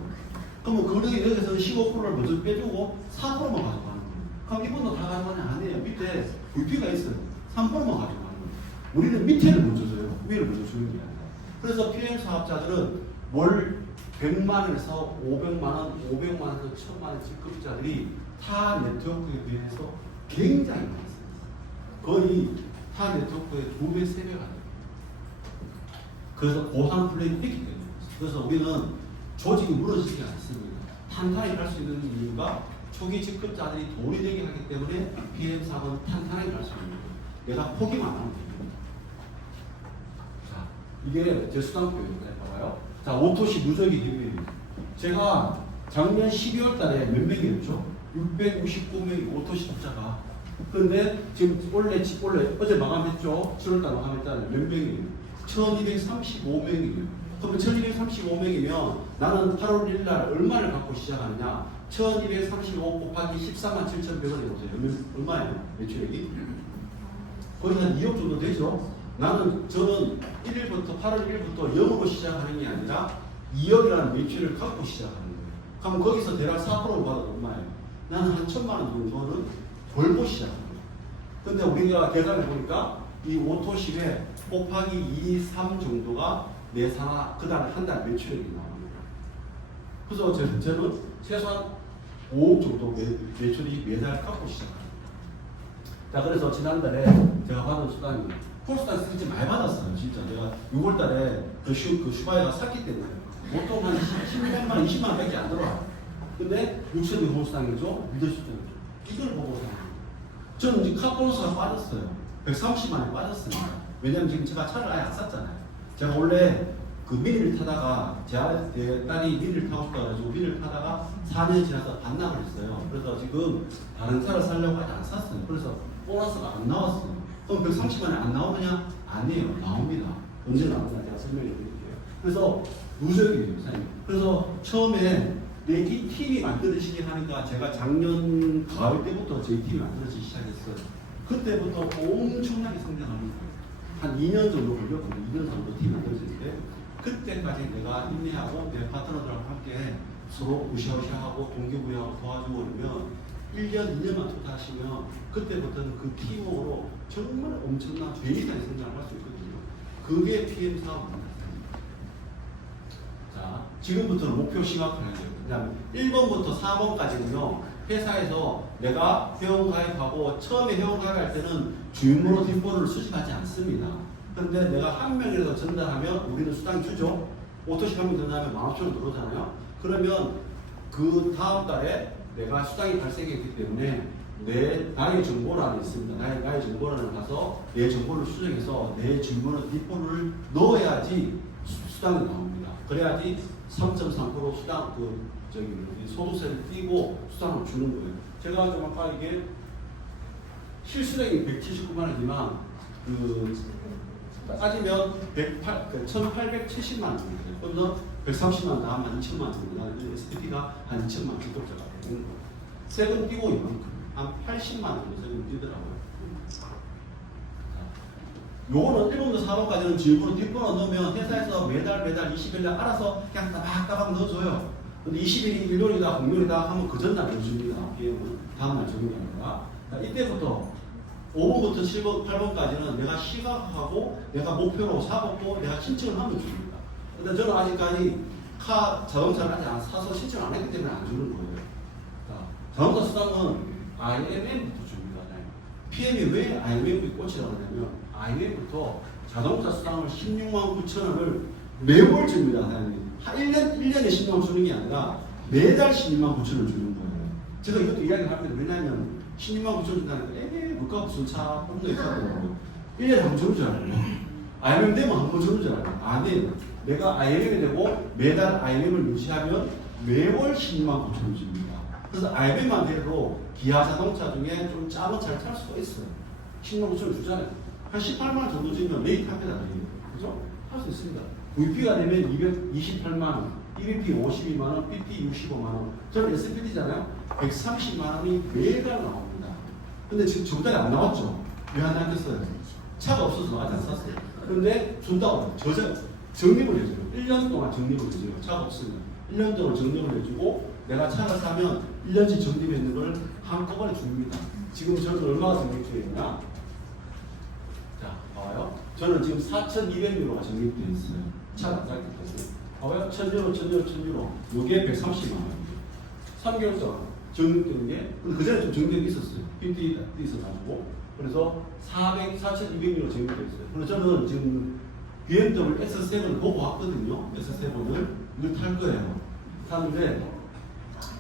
그러면 그 내역에서는 15%를 먼저 빼주고 4%만 가져가는 거예요. 그럼 이분도 다 가져가느냐? 아니에요. 밑에 VP가 있어요. 3%만 가져가는 거예요. 우리는 밑에를 먼저 줘요. 위를 먼저 주는 게 아니라. 그래서 PM 사업자들은 월 100만 원에서 500만 원, 500만 원에서 1000만 원 직급자들이 타 네트워크에 비해서 굉장히 많습니다. 거의 타 네트워크의 2배, 3배가 돼요. 그래서 고산 플레이를 했기 때문에. 그래서 우리는 조직이 무너지지 않습니다. 탄탄하게 갈 수 있는 이유가 초기 직급자들이 돈이 되게 하기 때문에 PM 사업은 탄탄하게 갈 수 있는 거예요. 내가 포기만 하면 됩니다. 자, 이게 제 수당표입니다. 봐봐요. 자, 오토시 누적이 대비입니다. 제가 작년 12월 달에 몇 명이었죠? 659명이 오토시 투자가. 그런데 지금 원래 어제 마감했죠? 7월 달 마감했잖아요. 몇 명이에요? 1235명이에요. 그러면 1235명이면 나는 8월 1일 날 얼마를 갖고 시작하느냐? 1235 곱하기 14만 7,100원이 오세요. 얼마예요? 매출액이? 거의 한 2억 정도 되죠? 저는 1일부터 8월 1일부터 0으로 시작하는 게 아니라 2억이라는 매출을 갖고 시작하는 거예요. 그럼 거기서 대략 4%를 받아도 얼마예요? 나는 한 1,000만 원 정도는 벌고 시작합니다. 근데 우리가 계산해 보니까 이 오토십에 곱하기 2, 3 정도가 내 산하 그 다음에 한 달 매출액이 나옵니다. 그래서 저는 최소한 5억 정도 매출이 매달 갖고 시작합니다. 자, 그래서 지난달에 제가 받은 수당이 콜스탄 진짜 많이 받았어요. 진짜 내가 6월달에 그 슈바이가 샀기 때문에 보통 한 10만 원, 20만 원밖에 안 들어와요. 근데 6천이 콜스탄이죠, 리더십장이죠. 이걸 보고 사요. 저는 이제 카보너스가 빠졌어요. 130만 원이 빠졌습니다. 왜냐면 지금 제가 차를 아예 안 샀잖아요. 제가 원래 그 미니를 타다가 제 딸이 미니를 타고 싶다 가지고 미니를 타다가 4년 지나서 반납을 했어요. 그래서 지금 다른 차를 사려고 아직 안 샀어요. 그래서 보너스가 안 나왔어요. 그럼 130만 원이 안 나오느냐? 아니에요. 나옵니다. 언제 나오느냐? 제가 설명해 드릴게요. 그래서 누적이에요, 사장님. 그래서 처음에 이 팀이 만들어지기 하니까 제가 작년 가을 때부터 저희 팀이 만들어지기 시작했어요. 그때부터 엄청나게 성장하는 거예요. 한 2년 정도 걸렸거든요. 2년 정도 팀이 만들어지는데 그때까지 내가 인내하고 내 파트너들하고 함께 서로 으쌰으쌰하고 동기부여하고 도와주고 그러면 1년, 2년만 투자하시면 그때부터는 그 팀워크로 정말 엄청난 베이스의 성장을 할 수 있거든요. 그게 PM 사업입니다. 자, 지금부터는 목표 심화해야 돼요. 그 다음에 1번부터 4번까지는요, 회사에서 내가 회원 가입하고 처음에 회원 가입할 때는 주인번호 뒷번호를 수집하지 않습니다. 그런데 내가 한 명이라도 전달하면 우리는 수당 주죠. 오토시 한 명 전달하면 15,000원 들어오잖아요. 그러면 그 다음 달에 내가 수당이 발생했기 때문에 나의 정보란이 있습니다. 나의 정보란을 가서 내 정보를 수정해서 내 주인번호 뒷번호를 넣어야지 수당이 나옵니다. 그래야지 3.3% 수당 소득세를 띄고 수당을 주는 거예요. 제가 좀 아까 이게 실수령이 179만 원이지만 따지면 1,870만 원입니다. 그래서 130만 원 나가면 2천만 원 정도 나는데 SPT가 한 2천만 원 주급자가 되는 거예요. 세금 띄고 이만큼 한 80만 원 정도 세금 띄더라고요. 요거는 1번부터 4번까지는 질문을 뒷번호 넣으면 회사에서 매달 20일 날 알아서 그냥 따박따박 넣어줘요. 근데 20일이 일요일이다 공휴일이다 하면 그 전날 넣어줍니다. BM은 다음날 적용이 아니라. 이때부터 5번부터 7번, 8번까지는 내가 시각하고 내가 목표로 잡았고 내가 신청을 하면 줍니다. 근데 저는 아직까지 자동차를 아직 안 사서 신청 안 했기 때문에 안 주는 거예요. 자동차 수당은 IMM부터 줍니다. PM이 왜 IMM이 꽂히라고 하냐면 IMM부터 자동차 수당을 16만 9천 원을 매월 줍니다. 사장님. 1년에 10만 원 주는 게 아니라 매달 16만 9천 원 주는 거예요. 제가 이것도 이야기를 합니다. 왜냐하면 16만 9천 원 준다니까 물가 무슨 차 뽑는 거 있다고 1년에 한 번 주는 줄 알아요. IMM 되면 한 번 주는 줄 알아요. 아니에요. 내가 IMM이 되고 매달 IMM을 유지하면 매월 16만 9천 원 줍니다. 그래서 IMM만 돼도 기아 자동차 중에 좀 작은 차를 탈 수가 있어요. 16만 9천 원 주잖아요. 한 18만 원 정도 주면 레이트 합니다. 그죠? 할 수 있습니다. VP가 되면 228만 원, EBP 52만 원, PT 65만 원. 저는 SPD잖아요. 130만 원이 매달 나옵니다. 근데 지금 저달에 안 나왔죠? 왜 안 나왔겠어요? 차가 없어서 아직 안 샀어요. 그런데 준다고 해요. 적립을 해줘요. 1년 동안 적립을 해줘요. 차가 없으면. 1년 동안 적립을 해주고 내가 차를 사면 1년치 적립해 있는 걸 한꺼번에 줍니다. 지금 저는 얼마가 적립되어 있나? 자, 봐봐요. 저는 지금 4,200유로가 적립되어 있어요. 차가 쌀 때까지. 봐봐요. 1,000유로, 1,000유로, 1,000유로. 요게 130만 원이에요. 3개월 동안 적립되는 게, 그 전에 좀 적립이 있었어요. 핀티 있어가지고. 그래서 4,200유로 적립되어 있어요. 그래서 저는 지금 BMW S7을 보고 왔거든요. S7을. 이걸 탈 거예요. 타는데,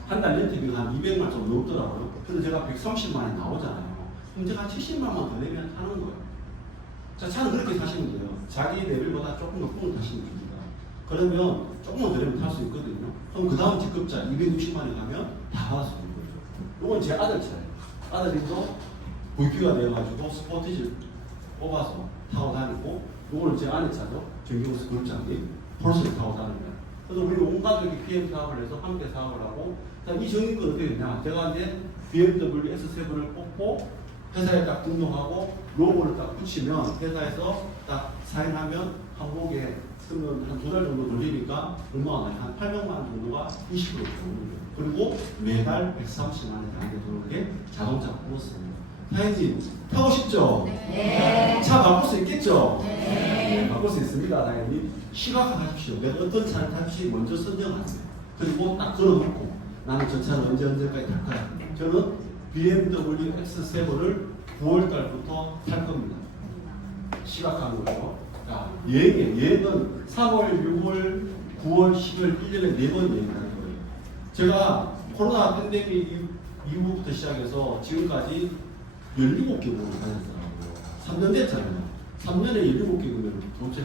한 달 렌트비가 한 200만 좀 넘더라고요. 그래서 제가 130만이 나오잖아요. 그럼 제가 한 70만만 더 내면 타는 거예요. 자, 차는 그렇게 타시면 돼요. 자기 레벨보다 조금 높은 걸 타시면 됩니다. 그러면 조금만 더 내면 탈 수 있거든요. 그럼 그 다음 직급자 260만에 가면 다 받을 수 있는 거죠. 이건 제 아들 차예요. 아들이도 VP가 되어가지고 스포티지 뽑아서 타고 다니고, 이거는 제 아내 차죠. 정경수 그룹장님 폴스를 타고 다닙니다. 그래서 우리 온 가족이 PM 사업을 해서 함께 사업을 하고, 이 적립은 어떻게 되냐? 제가 이제 BMW S7을 뽑고 회사에 딱 등록하고 로고를 딱 붙이면 회사에서 딱 사인하면 한국에 그러면 한 2달 정도 걸리니까 얼마가 나요? 한 800만 원 정도가 20% 들어오는 거예요. 그리고 매달 130만 원에 가게 들어오는 게 자동차 플러스입니다. 사장님 타고 싶죠? 네. 차 바꿀 수 있겠죠? 네. 바꿀 수 있습니다. 사장님 시각화하십시오. 내가 어떤 차를 탈지 먼저 선정하세요. 그리고 딱 걸어놓고 나는 저 차는 언제까지 탈 거야. 저는 BMW X7을 9월달부터 탈 겁니다. 시각화하는 거죠. 자, 여행은 3월, 6월, 9월, 10월 1년에 4번 여행하는 거예요. 제가 코로나 팬데믹 이후부터 시작해서 지금까지 17개국을 다녔더라고요. 3년 됐잖아요. 3년에 17개국이면 도대체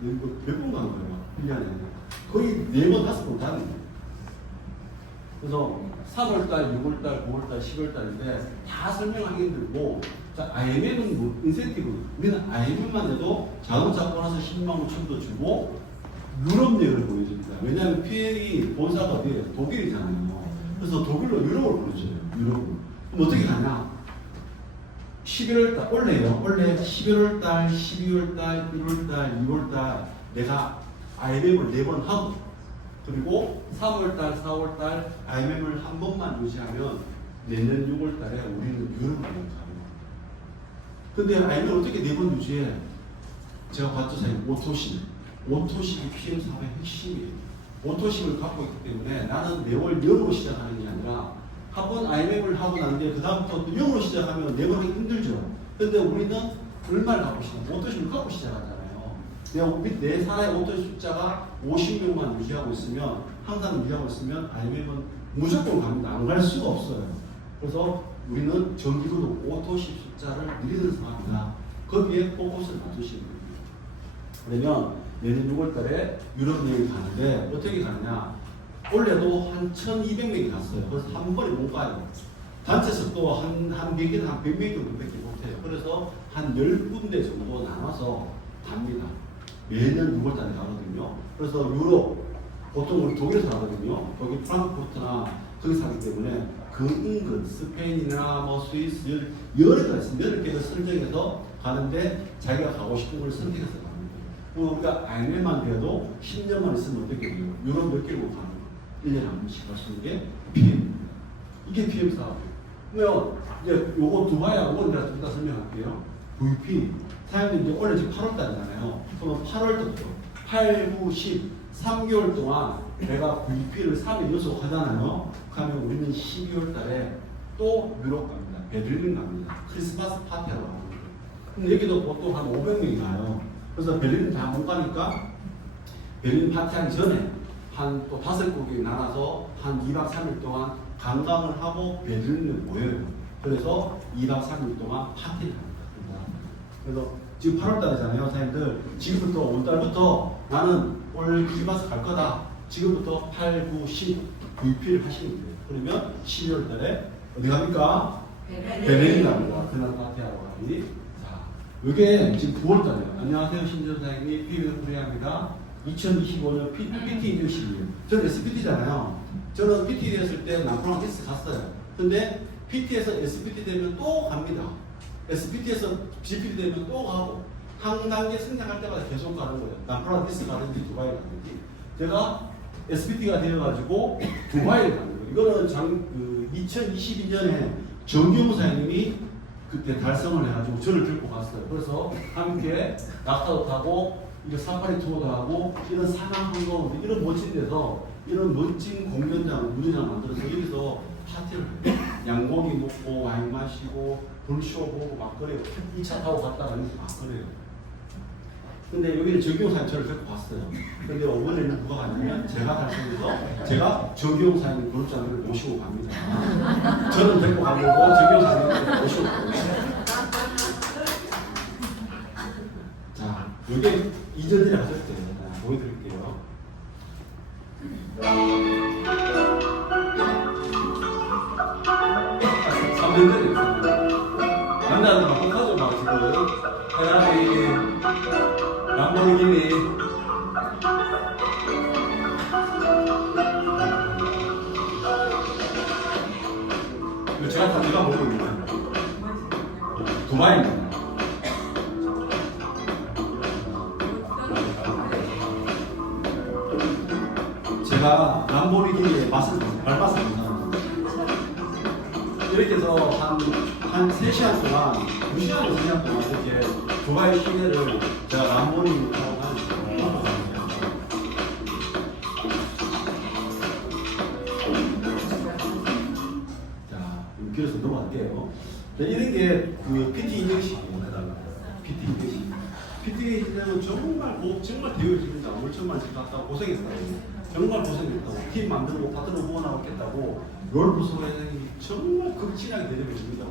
몇 번 간 거예요? 1년에. 거의 4번, 5번 다닌 거예요. 그래서 3월달, 6월달, 9월달, 10월달인데 다 설명하기 힘들고, 자, IMM은 뭐, 인센티브. 우리는 IMM만 해도 자동차 보너스 10만 5천도 주고, 유럽 여행을 보여줍니다. 왜냐하면 PM이 본사가 어디예요? 독일이잖아요. 그래서 독일로 유럽을 보내줘요. 유럽을. 그럼 어떻게 가냐? 11월달, 원래 11월달, 12월달, 1월달, 2월달 내가 IMM을 4번 하고, 그리고 3월달, 4월달 IMM을 한 번만 유지하면 내년 6월달에 우리는 유럽을 가요. 근데 IMM을 어떻게 4번 유지해? 제가 봤죠, 사장님. 오토식이 PM 사업의 핵심이에요. 오토식을 갖고 있기 때문에 나는 매월 0으로 시작하는 게 아니라 한 번 IMM을 하고 나는데 그 다음부터 또 0으로 시작하면 4번 하기 힘들죠. 근데 우리는 얼마를 갖고 시작? 오토식을 갖고 시작하잖아요. 내 사나의 오토식 숫자가 50명만 유지하고 있으면, 항상 유지하고 있으면 IMM은 무조건 갑니다. 안 갈 수가 없어요. 그래서 우리는 정기적으로 오토식 숫자를 늘리는 상황이다. 거기에 포커스를 맞추시면 됩니다. 그러면 내년 6월달에 유럽 여행 가는데 어떻게 가느냐? 올해도 한 1,200명이 갔어요. 그래서 한 번에 못 가요. 단체석도 한 100개는 한 100명 정도밖에 못해요. 그래서 한 10군데 정도 나눠서 갑니다. 매년 6월달에 가거든요. 그래서 유럽, 보통 우리 독일에서 가거든요. 독일 프랑크푸르트나 거기서 하기 때문에 그 인근, 스페인이나 뭐 스위스, 여러 개가 있습니다. 10개를 선정해서 가는데 자기가 가고 싶은 걸 선택해서 갑니다. 그리고 우리가 IMM만 돼도 10년만 있으면 어떻게 돼요? 유럽 몇 개국 가는 거예요. 1년에 한 번씩 갈 수 있는 게 PM입니다. 이게 PM 사업이에요. 그러면 이제 요거 두바야, 요거 내가 좀 이따 설명할게요. VP. 사장님 이제 원래 지금 8월달이잖아요. 그러면 8월부터 8, 9, 10, 3개월 동안 내가 VP를 3회 연속 하잖아요. 그러면 우리는 12월 달에 또 유럽 갑니다. 베를린 갑니다. 크리스마스 파티하러 갑니다. 근데 여기도 보통 한 500명이 가요. 그래서 베를린 다 못 가니까 베를린 파티하기 전에 한 또 5곡에 나눠서 한 2박 3일 동안 관광을 하고 베를린을 모여요. 그래서 2박 3일 동안 파티를 합니다. 그래서 지금 8월 달이잖아요, 선생님들. 지금부터 올 달부터 나는 올 크리스마스 갈 거다. 지금부터 8, 9, 10 VP를 하시면 돼요. 그러면 12월 달에 어디 갑니까? 베를린 갑니다. 그날 파티하러 가니. 자, 이게 지금 9월 달이에요. 안녕하세요, 신지원 선생님이 비비는 코리아입니다. 2025년 PT 인증식이에요. 저는 SPT잖아요. 저는 PT 됐을 때 남포랑 테스트 갔어요. 근데 PT에서 SPT 되면 또 갑니다. SPT에서 GPT 되면 또 가고 한 단계 성장할 때마다 계속 가는 거예요. 남포랑 테스트 가든지 두바이 가든지. 제가 SPT가 되어가지고 두바이를 가는 거예요. 이거는 2022년에 정경우 사장님이 그때 달성을 해가지고 저를 들고 갔어요. 그래서 함께 낙타도 타고 이거 사파리 투어도 하고 이런 산악 한가운데 이런 멋진 데서 이런 멋진 공연장, 무대장 만들어서 여기서 파티를 해요. 양고기 먹고 와인 마시고 불쇼 보고 막 그래요. 2차 타고 갔다가 여기서 막 그래요. 근데 여기는 정기용 사님 저를 데리고 갔어요. 근데 이번에는 누가 갔냐면 제가 달성해서 제가 정기용 사님 그룹장을 모시고 갑니다. 저는 데리고 가고 정기용 사님을 모시고 갑니다. 자, 이게 이전에 하셨을 때 보여드릴게요. 남자들 막 똑하죠, 막 지금. 페라리, 람보르기니. 이거 제가 보고 있는 거예요. 두바이입니다. 제가 람보르기니의 맛을 발맛을 본다는 이렇게 해서 한 3시간 동안, 2시간, 3시간 동안 이렇게 두바이 시내를 제가 람보르기니 타고 다녔어요. 자, 길에서 넘어갈게요. 자, 이런 게 그 PT 인증식이에요. PT 인증식. PT 인증은 정말 되어집니다. 물천만 집 갔다 고생했어요. 정말 고생했다고. 팀 만들고 파트너 후원하고 했다고 롤부스로 회장님이 정말 극진하게 대접해 줍니다.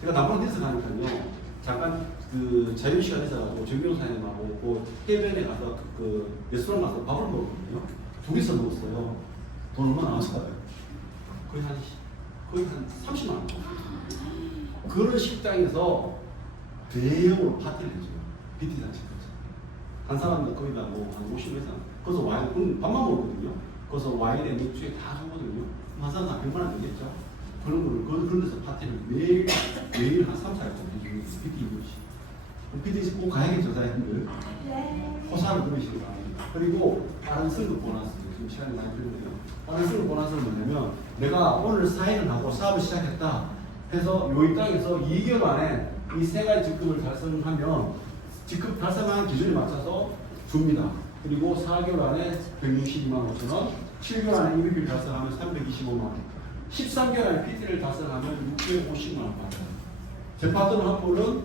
제가 남포테스 가니까요. 잠깐 그 자유시간 있어가지고 정경 사장님하고 그 해변에 가서 그 레스토랑 가서 밥을 먹었거든요. 둘이서 먹었어요. 돈 얼마나 나왔어요? 거의 한 30만 원. 그런 식당에서 대형으로 파티를 해줘요. PT 단체까지. 한 사람도 거의 다한 50명 이상. 거기서 와인, 밥만 먹거든요. 거기서 와인에 맥주에 다 주거든요. 한 사람 한 100만 원 되겠죠? 그런 거를, 그런 데서 파티를 매일 한 3, 4일 정도 해주는 PT 인증식. PT 꼭 가야겠죠, 사장님들. 호사를 누리시기 바랍니다. 그리고 다른 승급 보너스, 지금 시간이 많이 필요해요. 다른 승급 보너스는 뭐냐면, 내가 오늘 사인을 하고 사업을 시작했다 해서 요 땅에서 2개월 안에 이 3가지 직급을 달성하면 직급 달성한 기준에 맞춰서 줍니다. 그리고 4개월 안에 162만 5천 원, 7개월 안에 EVP를 달성하면 325만 원, 13개월 안에 PT를 달성하면 650만 원 받아요. 제 파트너 한 분은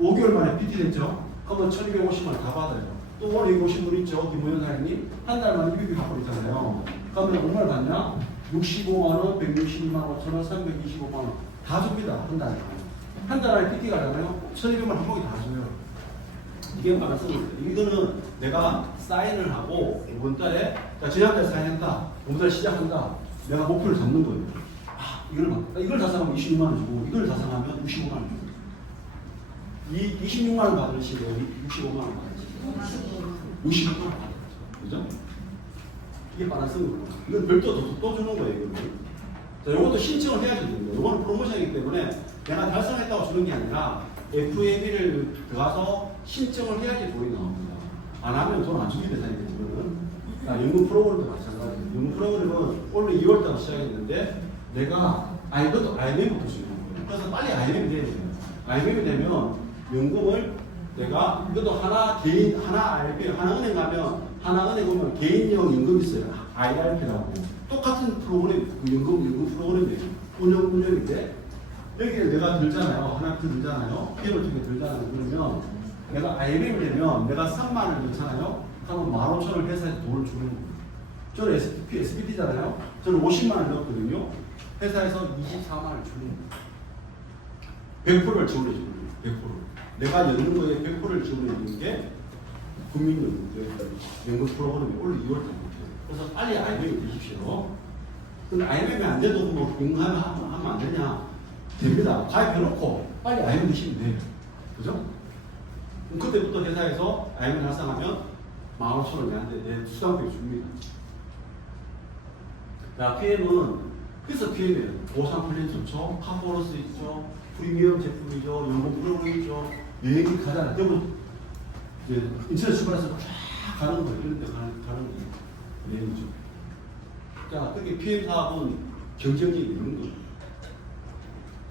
5개월 만에 PT 됐죠? 그러면 1250만 원 다 받아요. 또 오늘 여기 오신 분 있죠? 김호연 사장님? 한 달 만에 EVP 받고 있잖아요. 그러면 얼마를 받냐? 65만 원, 162만 5천 원, 325만 원 다 줍니다. 한 달에. 한 달 안에 PT 가잖아요? 1200만 원 한 번에 다 줘요. 이게 많았습니다. 이거는 내가 사인을 하고 이번 달에 지난달 사인했다. 이번 달 시작한다. 내가 목표를 잡는 거예요. 이걸 달성하면 26만 원 주고 이걸 달성하면 65만 원 주고 이 26만 원 받으시고 65만 원 받으시고 65만 원 받으시죠. 그죠? 이게 바란스입니다. 이건 별도 또 주는 거예요. 이거는. 자, 이것도 신청을 해야 되는 거예요. 이거는 프로모션이기 때문에 내가 달성했다고 주는 게 아니라 FAB를 들어가서 신청을 해야지 돈이 나옵니다. 안 하면 돈 안 주게 되잖아요. 연금 프로그램도 마찬가지예요. 연금 프로그램은 원래 2월달에 시작했는데 내가 이것도 IMM부터 주는 거예요. 그래서 빨리 IMM이 돼야 돼요. IMM이 되면 연금을 내가 이것도 하나 개인 하나 IRP 하나은행 가면 하나은행 보면 개인용 임금 있어요. IRP라고 똑같은 프로그램 그 연금 프로그램이에요. 운영인데 여기에 내가 들잖아요. 하나 들잖아요. PM을 통해 들잖아요. 그러면 내가 IMM이 되면 내가 3만 원 넣잖아요. 그러면 15,000원 회사에서 돈을 주는 거예요. 저는 SPD잖아요. 저는 50만 원 넣었거든요. 회사에서 24만 원을 주는 거예요. 100%를 지원해 주는 거예요. 100%. 내가 넣는 거에 100%를 지원해 주는 게 국민연금 프로그램이 올 2월 달부터. 그래서 빨리 IMM이 되십시오. 근데 IMM이 안 돼도 뭐 하면 안 되냐? 됩니다. 가입해놓고 빨리 IMM 드시면 돼요. 그죠? 그때부터 회사에서 IMM 달성하면 15,000원 내한테 내 수당비 줍니다. 자, PM은 그래서 PM이에요. 보상 플랜 좋죠. 카보너스 있죠. 프리미엄 제품이죠. 연금 프로그램 있죠. 여행이 가잖아요. 그러면 이제 인터넷 출발해서 쫙 가는 거예요. 이런 데 가는 게 여행이죠. 자, 그게 PM 사업은 경쟁력이 있는 거예요.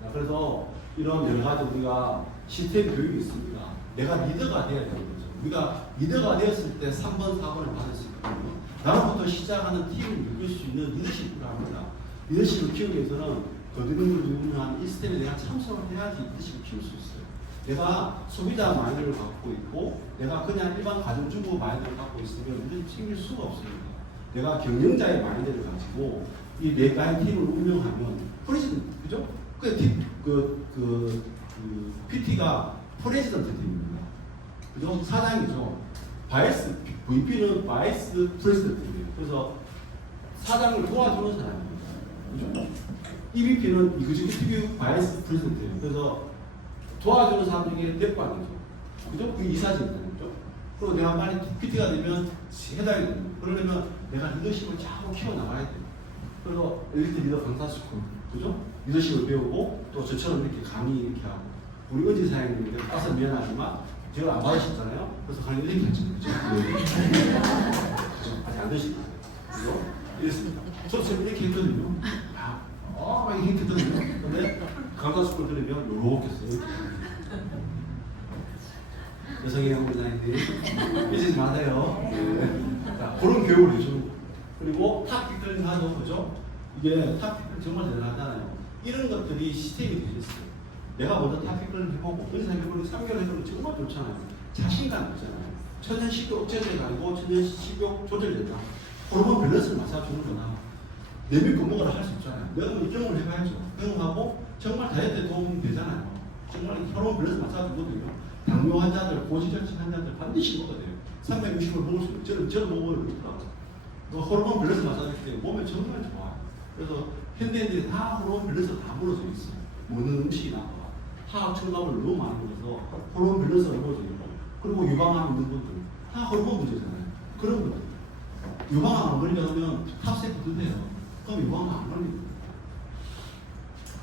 자, 그래서 이런 여러 가지 우리가 시스템 교육이 있습니다. 내가 리더가 되어야 되는 거죠. 우리가 리더가 되었을 때 3번, 4번을 받을 수 있거든요. 나로부터 시작하는 팀을 이끌 수 있는 리더십을 합니다. 리더십을 키우기 위해서는 거듭임을 운영하는 이 시스템에 내가 참석을 해야지 리더십을 키울 수 있어요. 내가 소비자 마인드를 갖고 있고 내가 그냥 일반 가정주부 마인드를 갖고 있으면 리더십 챙길 수가 없습니다. 내가 경영자의 마인드를 가지고 이 네 가지 팀을 운영하면 프레지던트, 그죠? PT가 프레지던트 팀입니다. 그죠? 사장이죠. VP는 바이스 프레지던트예요. 그래서 사장을 도와주는 사람입니다. 그죠? EVP는 이그지큐티브 바이스 프레지던트예요. 그래서 도와주는 사람 중에 대빵이죠. 그죠? 그게 이사진이죠. 그리고 내가 만약 PT가 되면 해당이 됩니다. 그러려면 내가 리더십을 자꾸 키워나가야 돼요. 그래서 엘리트 리더 강사스쿨, 그죠? 리더십을 배우고 또 저처럼 이렇게 강의 이렇게 하고 우리 은지 사장님께 따서 미안하지만 제가 안 받으셨잖아요. 그래서 강의 이렇게 했잖아요. 그죠? 아직 안 되시나요? 그죠? 이랬습니다. 저도 지금 이렇게 했거든요. 막 이렇게 했거든요. 근데 강사스쿨 들으면 요렇게 써요. 여성의 연구자인데 삐지지 마세요. 네. 자, 그런 교육을 해주는 거예요. 그리고 탑픽들은 하죠. 그죠? 이게 탑픽들 정말 대단하잖아요. 이런 것들이 시스템이 되어 있어요. 내가 먼저 탑픽을 해보고 의사 해보고 3개월 해보면 정말 좋잖아요. 자신감 있잖아요. 천연식욕 억제제가 아니고 천연식욕 조절된다. 호르몬 밸런스를 맞춰주는 거나 내밀 건강을 할 수 있잖아요. 내가 뭐 경험을 해봐야죠. 경험하고 정말 다이어트에 도움이 되잖아요. 정말 호르몬 밸런스 맞춰주거든요. 당뇨 환자들, 고지혈증 환자들 반드시 먹어야 돼요. 360을 먹을 수 있어요. 저는 먹어요. 호르몬 밸런스 맞춰주기 때문에 몸에 정말 좋아요. 그래서 현대인들이 다 호르몬 밸런스가 다 무너져 있어요. 먹는 음식이 나빠. 화학 첨가물을 너무 많이 먹어서 호르몬 밸런스가 무너져 있고, 그리고 유방암 있는 분들 다 호르몬 문제잖아요. 그런 분들 유방암 안 걸리려면 탑세프 드세요. 그럼 유방암 안 걸립니다.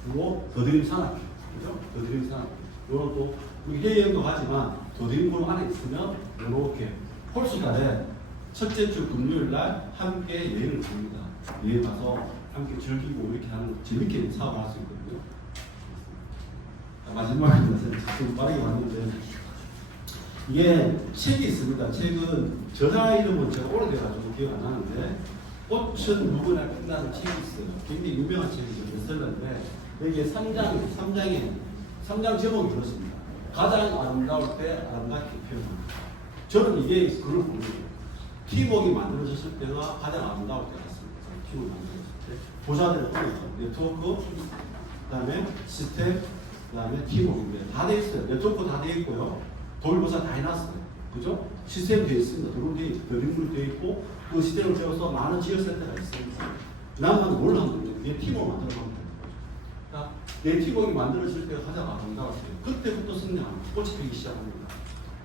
그리고 더드림 산악회, 그죠? 더드림 산악회. 요런 또 우리 해외여행도 가지만 더드림 그룹 안에 있으면 이렇게 홀수달에 첫째 주 금요일 날 함께 여행을 갑니다. 여행 가서 함께 즐기고 이렇게 하는 거 재밌게 사업을 할 수 있거든요. 마지막입니다. 좀 빠르게 왔는데 이게 책이 있습니다. 책은 저자 이름은 제가 오래돼가지고 기억 안 나는데 꽃은 누구나 끝나는 책이 있어요. 굉장히 유명한 책이죠. 베스트셀러인데 여기에 3장 제목이 그렇습니다. 가장 아름다울 때 아름답게 표현합니다. 저는 이게 그걸 보는 거예요. 팀워크가 만들어졌을 때가 가장 아름다울 때 같습니다. 팀을 만들었을 때 보좌들을 보내죠. 네트워크, 그 다음에 시스템, 그 다음에 팀워크인데 다 돼 있어요. 네트워크 다 돼 있고요. 도일보사 다 해놨어요. 그죠? 시스템 되어 있습니다. 드림물이 되어 있고 그 시스템을 채워서 많은 지역센터가 있습니다. 나만 뭘 하면 돼요? 내 팀워크 만들어 가면 돼요. 자, 내 팀워크 만들어질 때가 가장 아름다웠어요. 그때부터 성장합니다. 꽃이 피기 시작합니다.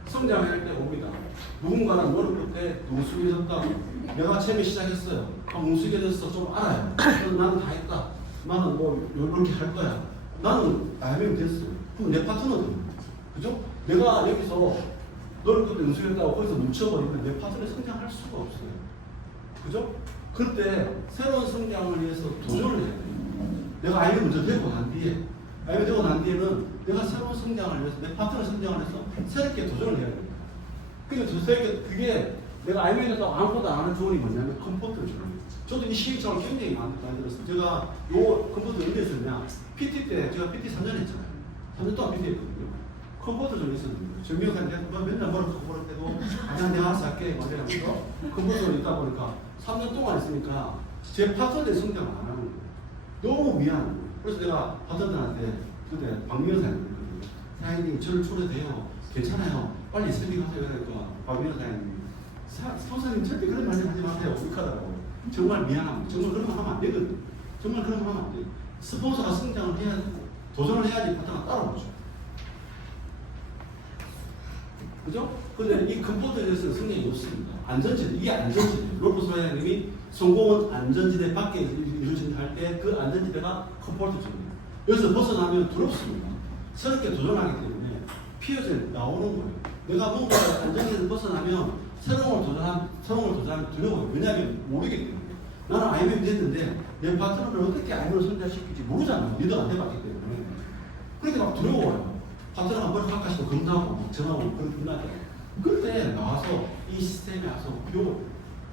성장할 때 옵니다. 누군가는 노력 끝에 능숙해졌다. 내가 처음에 시작했어요. 능숙해졌어. 좀 알아요. 나는 다 했다. 나는 뭐 이렇게 할 거야. 나는 IMM 됐어요. 그럼 내 파트너들. 그죠? 내가 여기서 노력 끝에 능숙했다고 거기서 뭉쳐버리면 내 파트너에 성장할 수가 없어요. 그죠? 그때 새로운 성장을 위해서 도전을 해야 돼요. 내가 IMM 먼저 되고 난 뒤에 IMM 되고 난 뒤에는 내가 새로운 성장을 위해서 내 파트너 성장을 해서 새롭게 도전을 해야 됩니다. 그러니까 새롭게 그게 내가 IMF에서 아무것도 안 하는 조언이 뭐냐면 컴포트를 주는 거예요. 저도 이 시기처럼 굉장히 많이 들었어요. 제가 요 컴포트 언제 했었냐? PT 때 제가 PT 3년 했잖아요. 3년 동안 PT 했거든요. 컴포트 좀 있었는데 정명사한테 맨날 뭐라고 컴포트 때도 그냥 내가 알아서 할게 막 이러면서 컴포트를 있다 보니까 3년 동안 있으니까 제 파트너의 성장을 안 하는 거예요. 너무 미안한 거예요. 그래서 내가 파트너한테 그때 박명사님 그랬거든요. 사장님 저를 초대돼요. 괜찮아요. 빨리 설득하세요. 그러니까 박명사님이 선생님 절대 그런 말 하지 마세요. 욱하더라고요. 정말 미안합니다. 정말 그런 말 하면 안 되거든요. 정말 그런 말 하면 안 돼요. 스폰서가 성장을 해야 되고 도전을 해야지 파트너가 따라오죠. 그죠? 근데 이 컴포트에 대해서는 성향이 없습니다. 안전지대, 이게 안전지대. 롤프 소장님이 성공은 안전지대 밖에 이루어진다 할 때 그 안전지대가 컴포트입니다. 여기서 벗어나면 두렵습니다. 새롭게 도전하기 때문에 피어져 나오는 거예요. 내가 뭔가 안전지대에서 벗어나면 새로운 걸 도전하면 두려워요. 왜냐하면 모르기 때문에. 나는 IMF 됐는데 내 파트너를 어떻게 IMF로 성장시킬지 모르잖아요. 리더가 안 해봤기 때문에. 그렇게 막 두려워요. 파트너가 한 번에 가까이서 검사하고 전화하고 그런 끝나죠. 그때 나와서 이 시스템에 와서 배워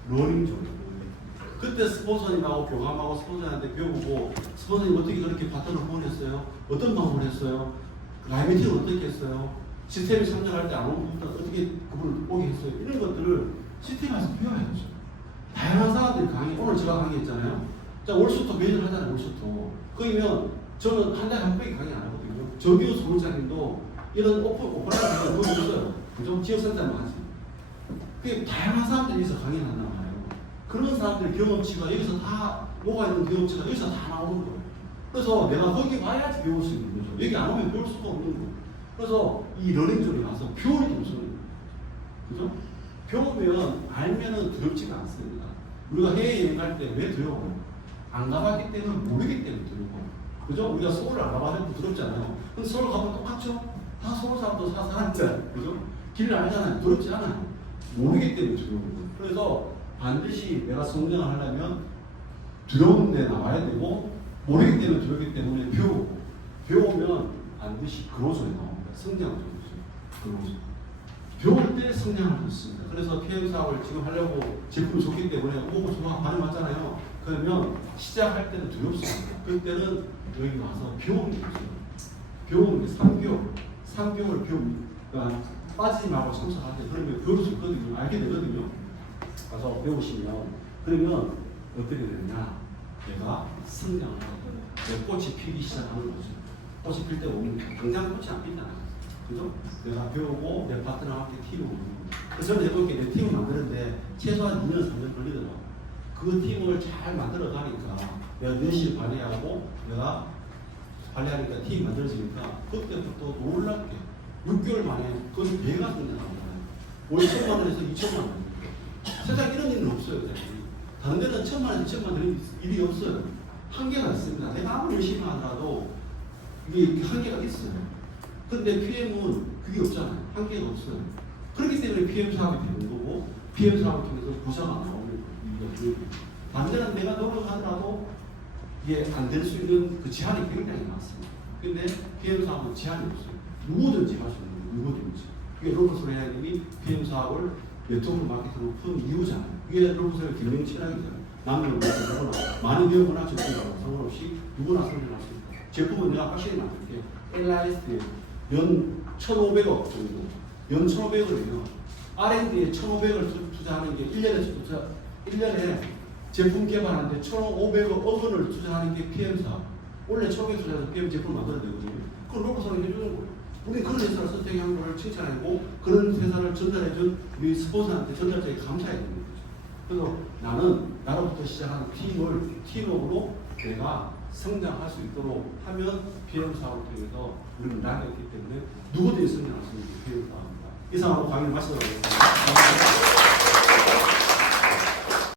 러닝 좀. 그때 스폰서님하고 교감하고 스폰서한테 배우고 스폰서님 어떻게 그렇게 파트너를 보냈어요? 어떤 방법을 했어요? 라이미팅을 어떻게 했어요? 시스템에 참여할 때 안 오는 분들 어떻게 그분을 오게 했어요? 이런 것들을 시스템에서 배워야죠. 다양한 사람들이 강의, 오늘 제가 강의했잖아요. 자, 월수토 매일 하잖아요, 월수토. 거기면 저는 한 달에 한 번에 강의 안 하거든요. 정규 소장님도 이런 오픈라인을 거기 있어요. 그죠? 지역센터만 하지. 그게 다양한 사람들이 여기서 강의를 한단 말이에요. 그런 사람들의 경험치가 여기서 다, 뭐가 있는 경험치가 여기서 다 나오는 거예요. 그래서 내가 거기 와야지 배울 수 있는 거죠. 여기 안 오면 배울 수가 없는 거예요. 그래서 이 러닝존에 가서 배우는 게 무슨 거예요. 그죠? 배우면 알면은 두렵지가 않습니다. 우리가 해외여행 갈 때 왜 두려워요? 안 가봤기 때문에 모르기 때문에 두려워요. 그죠? 우리가 서울을 안 가봐도 두렵잖아요. 근데 서울 가면 똑같죠? 다 서울 사람도 사람이잖아요. 그죠? 길을 알잖아요. 두렵지 않아요. 모르기 때문에 두려운 거예요. 그래서 반드시 내가 성장을 하려면 두려운 데 나와야 되고, 모르기 때문에 두렵기 때문에 배우고, 배우면 반드시 그로소에 나옵니다. 성장을 좀 그로소. 배울 때 성장할 수 있습니다. 그래서 PM 사업을 지금 하려고 제품이 좋기 때문에 오고 좋아 반응 맞잖아요. 그러면 시작할 때는 두렵습니다. 그때는 여기 와서 배우는 게 있어요. 배우는 게 3개월 배웁니다. 그러니까 빠지지 말고 참석하세요. 그러면 배울 수 있거든요. 알게 되거든요. 가서 배우시면 그러면 어떻게 되느냐? 내가 성장을 하는 거예요. 내 꽃이 피기 시작하는 거죠. 꽃이 필 때 오면 당장 꽃이 안 피잖아요. 그죠? 내가 배우고 내 파트너와 함께 팀을 만드는 거예요. 그래서 저는 해볼게 내 팀을 만드는데 최소한 2년, 3년 걸리더라고요. 그 팀을 잘 만들어 가니까 내가 4시에 발휘하고 내가 발휘하니까 팀이 만들어지니까 그때부터 놀랍게 6개월 만에 거의 배가 성장합니다. 월 1,000만 원에서 2,000만 원. 세상에 이런 일은 없어요. 다른 데는 1,000만 원, 2,000만 원 일이 없어요. 한계가 있습니다. 내가 아무리 열심히 하더라도 이게 한계가 있어요. 근데 PM은 그게 없잖아요. 한계가 없어요. 그렇기 때문에 PM 사업이 되는 거고, PM 사업을 통해서 부자가 나오는 거예요. 반대는 내가 노력하더라도 이게 안 될 수 있는 그 제한이 굉장히 많습니다. 근데 PM 사업은 제한이 없어요. 누구든지 할 수 있는 거예요. 누구든지. 그게 로버스 레이님이 PM 사업을 네트워크 마케팅으로 푼 이유잖아요. 그게 로버스 레이 경영 철학이잖아요. 남녀노소 누구나 많이 배우거나 적거나 상관없이 누구나 성장할 수 있다. 제품은 내가 확실히 만들게. LIS에 연 1,500억 정도, 연 1,500억이요. R&D에 1,500억을 투자하는 게 1년에 제품 개발하는데 1,500억 원을 투자하는 게 PM 사업. 원래 1,500억 투자해서 PM 제품을 만들어야 되거든요. 그걸 로봇상에 해주는 거예요. 우리 그런 회사를 선택한 걸 칭찬하고 그런 회사를 전달해준 우리 스폰서한테 전달자에 감사해야 되는 거죠. 그래서 나는 나로부터 시작하는 팀워크로 내가 성장할 수 있도록 하면 PM 사업을 통해서 우리는 나아갔기 때문에 누구든지 성장할 수 있는 PM 사업입니다. 이상으로 강의를 마치도록 하겠습니다.